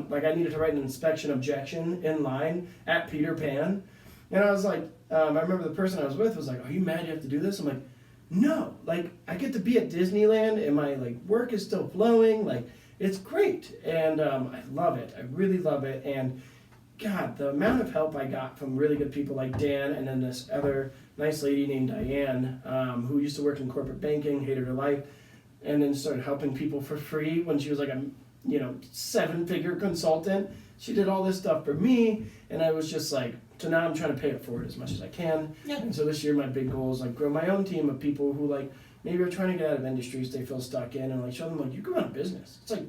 like I needed to write an inspection objection in line at Peter Pan. And I was like, I remember the person I was with was like, "Are you mad you have to do this?" I'm like, "No, like I get to be at Disneyland and my like work is still flowing. Like it's great." And I love it. I really love it. And God, the amount of help I got from really good people like Dan, and then this other nice lady named Diane, who used to work in corporate banking, hated her life, and then started helping people for free when she was like a 7-figure consultant. She did all this stuff for me, and I was just like, so now I'm trying to pay it forward as much as I can. Yeah. And so this year my big goal is like grow my own team of people who like maybe are trying to get out of industries they feel stuck in, and like show them like you can run a business. It's like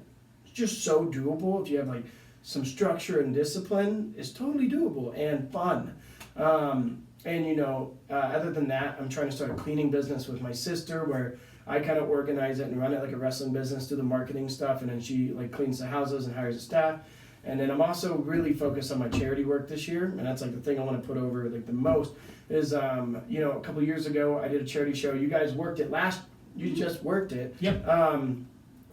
just so doable if you have like some structure and discipline. It's totally doable and fun. And you know, other than that, I'm trying to start a cleaning business with my sister where I kind of organize it and run it like a wrestling business, do the marketing stuff, and then she like cleans the houses and hires the staff. And then I'm also really focused on my charity work this year, and that's like the thing I want to put over like the most is, you know, a couple of years ago I did a charity show. You guys worked it you just worked it. Yep.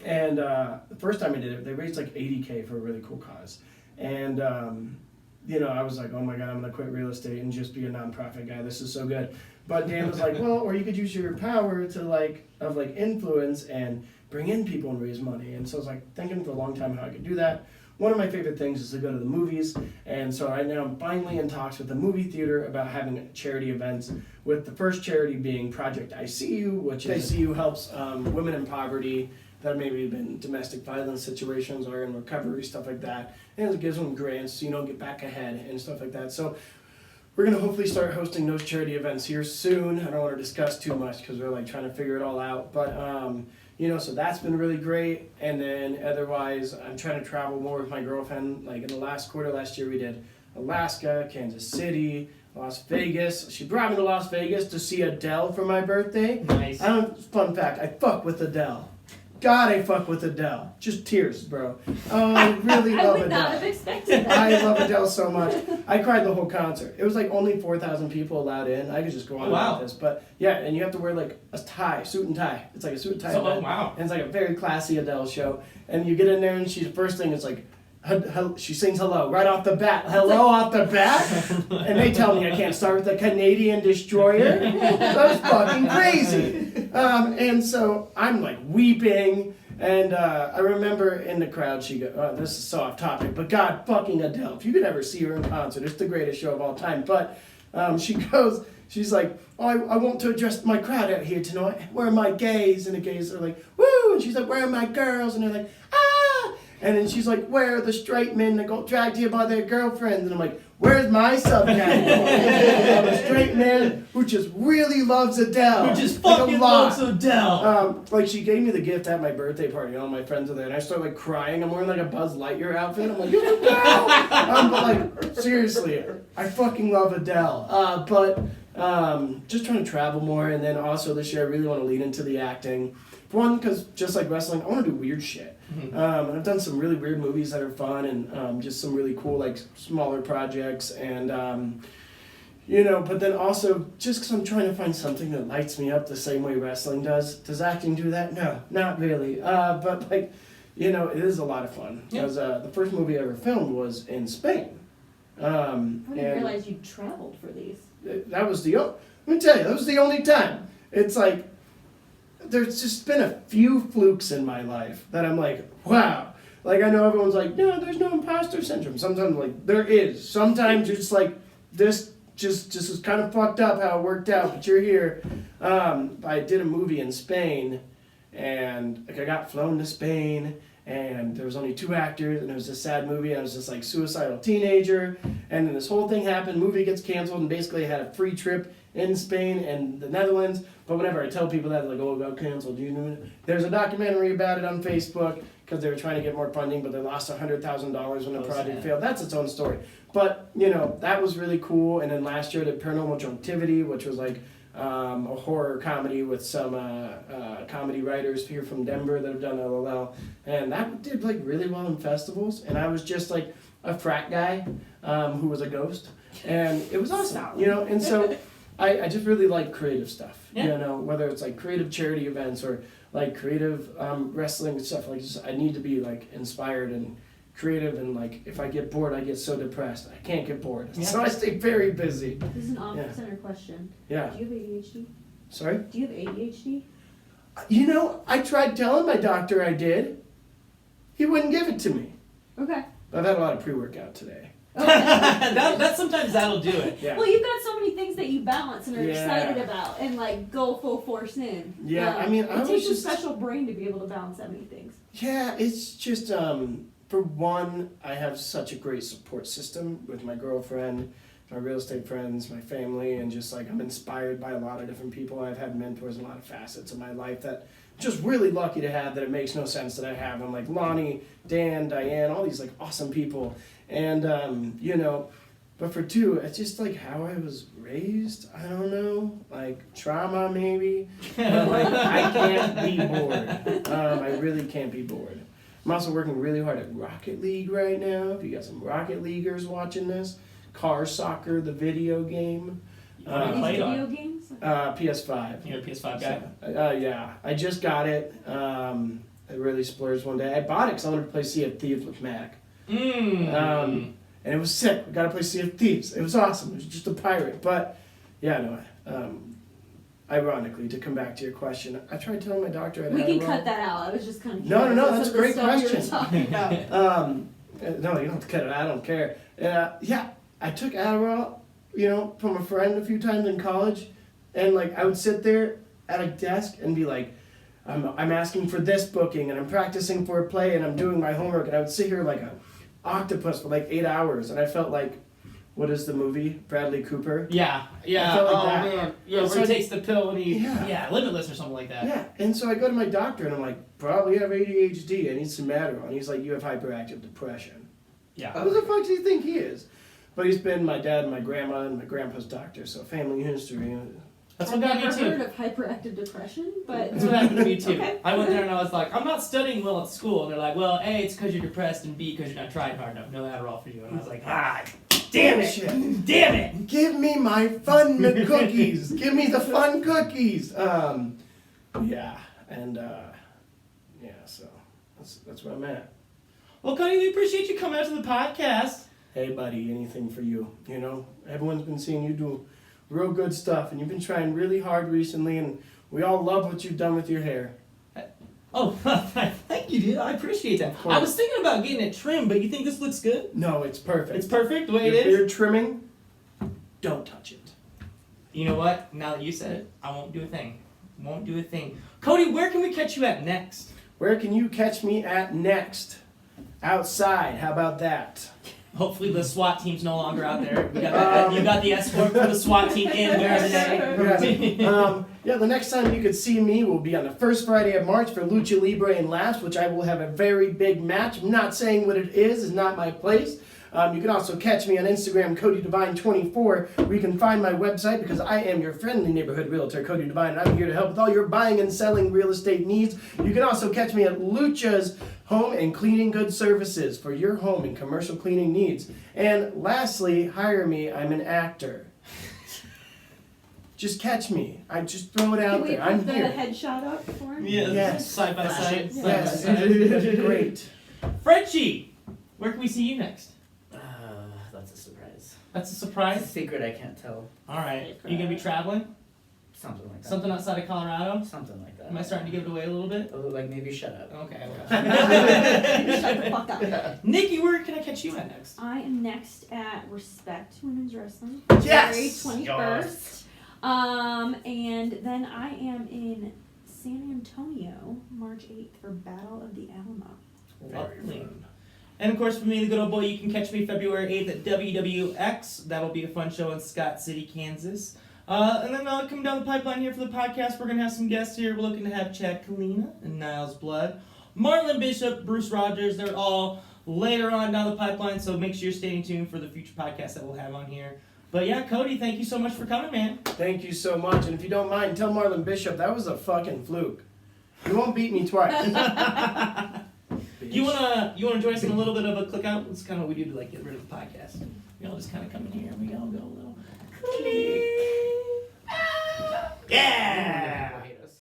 And the first time I did it, they raised like $80K for a really cool cause. And, you know, I was like, oh my God, I'm going to quit real estate and just be a nonprofit guy. This is so good. But Dan was like, well, or you could use your power to of influence and bring in people and raise money. And so I was like thinking for a long time how I could do that. One of my favorite things is to go to the movies, and so right now I'm finally in talks with the movie theater about having charity events, with the first charity being Project ICU, which ICU helps women in poverty that maybe have been in domestic violence situations or in recovery, stuff like that, and it gives them grants to get back ahead and stuff like that. So we're going to hopefully start hosting those charity events here soon. I don't want to discuss too much because we're trying to figure it all out, but so that's been really great. And then otherwise, I'm trying to travel more with my girlfriend. Like in the last quarter last year, we did Alaska, Kansas City, Las Vegas. She brought me to Las Vegas to see Adele for my birthday. Nice. Fun fact, I fuck with Adele. God, I fuck with Adele. Just tears, bro. Oh, I really love Adele. I would not have expected that. I love Adele so much. I cried the whole concert. It was only 4,000 people allowed in. I could just go on about this. But yeah, and you have to wear a tie, suit and tie. It's like a suit and tie. Oh, wow. And it's a very classy Adele show. And you get in there and the first thing is she sings hello right off the bat. Hello off the bat? And they tell me I can't start with a Canadian destroyer. That's fucking crazy. And so I'm weeping, And I remember in the crowd, she goes, oh, this is so off topic, but God fucking Adele. If you could ever see her in concert, it's the greatest show of all time. But she goes, she's like, oh, I want to address my crowd out here tonight. Where are my gays? And the gays are like, woo! And she's like, where are my girls? And they're like, ah! And then she's like, where are the straight men that got dragged here by their girlfriends? And I'm like, where's my subcategory? I'm a straight man who just really loves Adele. Who just Like, a fucking lot. loves Adele. Like she gave me the gift at my birthday party. All my friends are there, and I start like crying. I'm wearing like a Buzz Lightyear outfit. I'm like, you're Adele. But like seriously, I fucking love Adele. Just trying to travel more, and then also this year I really want to lean into the acting. One, because just like wrestling, I want to do weird shit. And I've done some really weird movies that are fun, and just some really cool like smaller projects, and but then also just because I'm trying to find something that lights me up the same way wrestling does. Does acting do that? No, not really. But like, it is a lot of fun because the first movie I ever filmed was in Spain. I didn't realize you traveled for these. That was let me tell you, that was the only time. It's like, there's just been a few flukes in my life that I'm like, wow. Like, I know everyone's like, no, there's no imposter syndrome. Sometimes, like, there is. Sometimes you're just like, this just is kind of fucked up how it worked out, but you're here. I did a movie in Spain, and like, I got flown to Spain, and there was only 2 actors, and it was a sad movie. I was just like suicidal teenager, and then this whole thing happened. Movie gets canceled, and basically I had a free trip in Spain and the Netherlands. But whenever I tell people that, they're like, oh, it got canceled. There's a documentary about it on Facebook because they were trying to get more funding, but they lost $100,000 when the project failed. That's its own story. But that was really cool. And then last year I did Paranormal Junctivity, which was like a horror comedy with some comedy writers here from Denver that have done LOL, and that did like really well in festivals. And I was just like a frat guy who was a ghost, and it was awesome, And so I just really like creative stuff, whether it's like creative charity events or like creative wrestling and stuff. Like, I need to be like inspired and creative, and like if I get bored, I get so depressed. I can't get bored, so I stay very busy. This is an off-center question. Yeah. Do you have ADHD? Sorry? Do you have ADHD? I tried telling my doctor I did. He wouldn't give it to me. Okay. I've had a lot of pre-workout today. that sometimes that'll do it. Yeah. Well, you've got so many things that you balance and are excited about and like go full force in. Yeah, I it takes a special brain to be able to balance that many things. Yeah, it's just for one, I have such a great support system with my girlfriend, my real estate friends, my family, and just like I'm inspired by a lot of different people. I've had mentors in a lot of facets of my life that I'm just really lucky to have, that it makes no sense that I have. I'm like Lonnie, Dan, Diane, all these like awesome people. And, but for 2, it's just like how I was raised. I don't know, like trauma maybe. But like, I can't be bored. I really can't be bored. I'm also working really hard at Rocket League right now. If you got some Rocket Leaguers watching this, Car Soccer, the video game. Video games? PS5. You're a PS5 guy? So, yeah, I just got it. I really splurged one day. I bought it because I wanted to play Sea of Thieves with Mac. And it was sick. We got to play Sea of Thieves. It was awesome. It was just a pirate. But, ironically, to come back to your question, I tried telling my doctor I had We can cut that out. I was just kind of No, that's a great question. About. No, you don't have to cut it. I don't care. I took Adderall, from a friend a few times in college, and like I would sit there at a desk and be like, I'm asking for this booking, and I'm practicing for a play, and I'm doing my homework, and I would sit here like an octopus for like 8 hours, and I felt like, what is the movie? Bradley Cooper? Yeah. I felt like that. Man. Yeah, where he takes the pill and he... Yeah, Limitless or something like that. Yeah, and so I go to my doctor, and I'm like, probably have ADHD. I need some Adderall. And he's like, you have hyperactive depression. Yeah. Who the fuck do you think he is? But he's been my dad and my grandma and my grandpa's doctor, so family history. That's I've what got me never too. heard of hyperactive depression, but... That's what happened to me too. Okay. I went there and I was like, I'm not studying well at school. And they're like, well, A, it's because you're depressed, and B, because you're not trying hard enough. No Adderall for you. And I was like, damn it! Shit. Damn it! Give me my fun cookies! Give me the fun cookies! So that's where I'm at. Well, Cody, we appreciate you coming out to the podcast. Hey, buddy, anything for you. Everyone's been seeing you do real good stuff, and you've been trying really hard recently, and we all love what you've done with your hair. Oh, thank you, dude. I appreciate that. course. I was thinking about getting it trimmed, but you think this looks good? No, it's perfect. It's perfect the way Your it is? beard trimming, don't touch it. You know what? Now that you said it, I won't do a thing. Won't do a thing. Cody, where can we catch you at next? Where can you catch me at next? Outside. How about that? Hopefully the SWAT team's no longer out there. You got the escort for the SWAT team in there today. Yeah, the next time you could see me will be on the first Friday of March for Lucha Libre and Laughs, which I will have a very big match. I'm not saying what it is not my place. You can also catch me on Instagram, Cody Devine24, where you can find my website because I am your friendly neighborhood realtor, Cody Devine, and I'm here to help with all your buying and selling real estate needs. You can also catch me at Lucha's Home and Cleaning Good Services for your home and commercial cleaning needs. And lastly, hire me. I'm an actor. Just catch me. I just throw it out Can we there. I'm put the here. headshot up for him? Yes. Side by side. Yes, Side by side. great. Frenchy, where can we see you next? That's a surprise. That's a It's a surprise. secret I can't tell. All right. Are you gonna be traveling? Something like that. Something outside of Colorado? Something like that. Am I starting to give it away a little bit? Oh, like maybe shut up. Okay. Shut the fuck up. Nikki, where can I catch you at next? I am next at Respect Women's Wrestling. Yes! February 21st. And then I am in San Antonio, March 8th for Battle of the Alamo. Lovely. And of course, for me, the good old boy, you can catch me February 8th at WWX. That'll be a fun show in Scott City, Kansas. And then coming down the pipeline here for the podcast, we're going to have some guests here. We're looking to have Chad Kalina and Niles Blood, Marlon Bishop, Bruce Rogers. They're all later on down the pipeline, so make sure you're staying tuned for the future podcasts that we'll have on here. But yeah, Cody, thank you so much for coming, man. Thank you so much. And if you don't mind, tell Marlon Bishop that was a fucking fluke. You won't beat me twice. You wanna join us in a little bit of a click out? It's kind of what we do to like get rid of the podcast. We all just kind of come in here and we all go a little click. Yeah.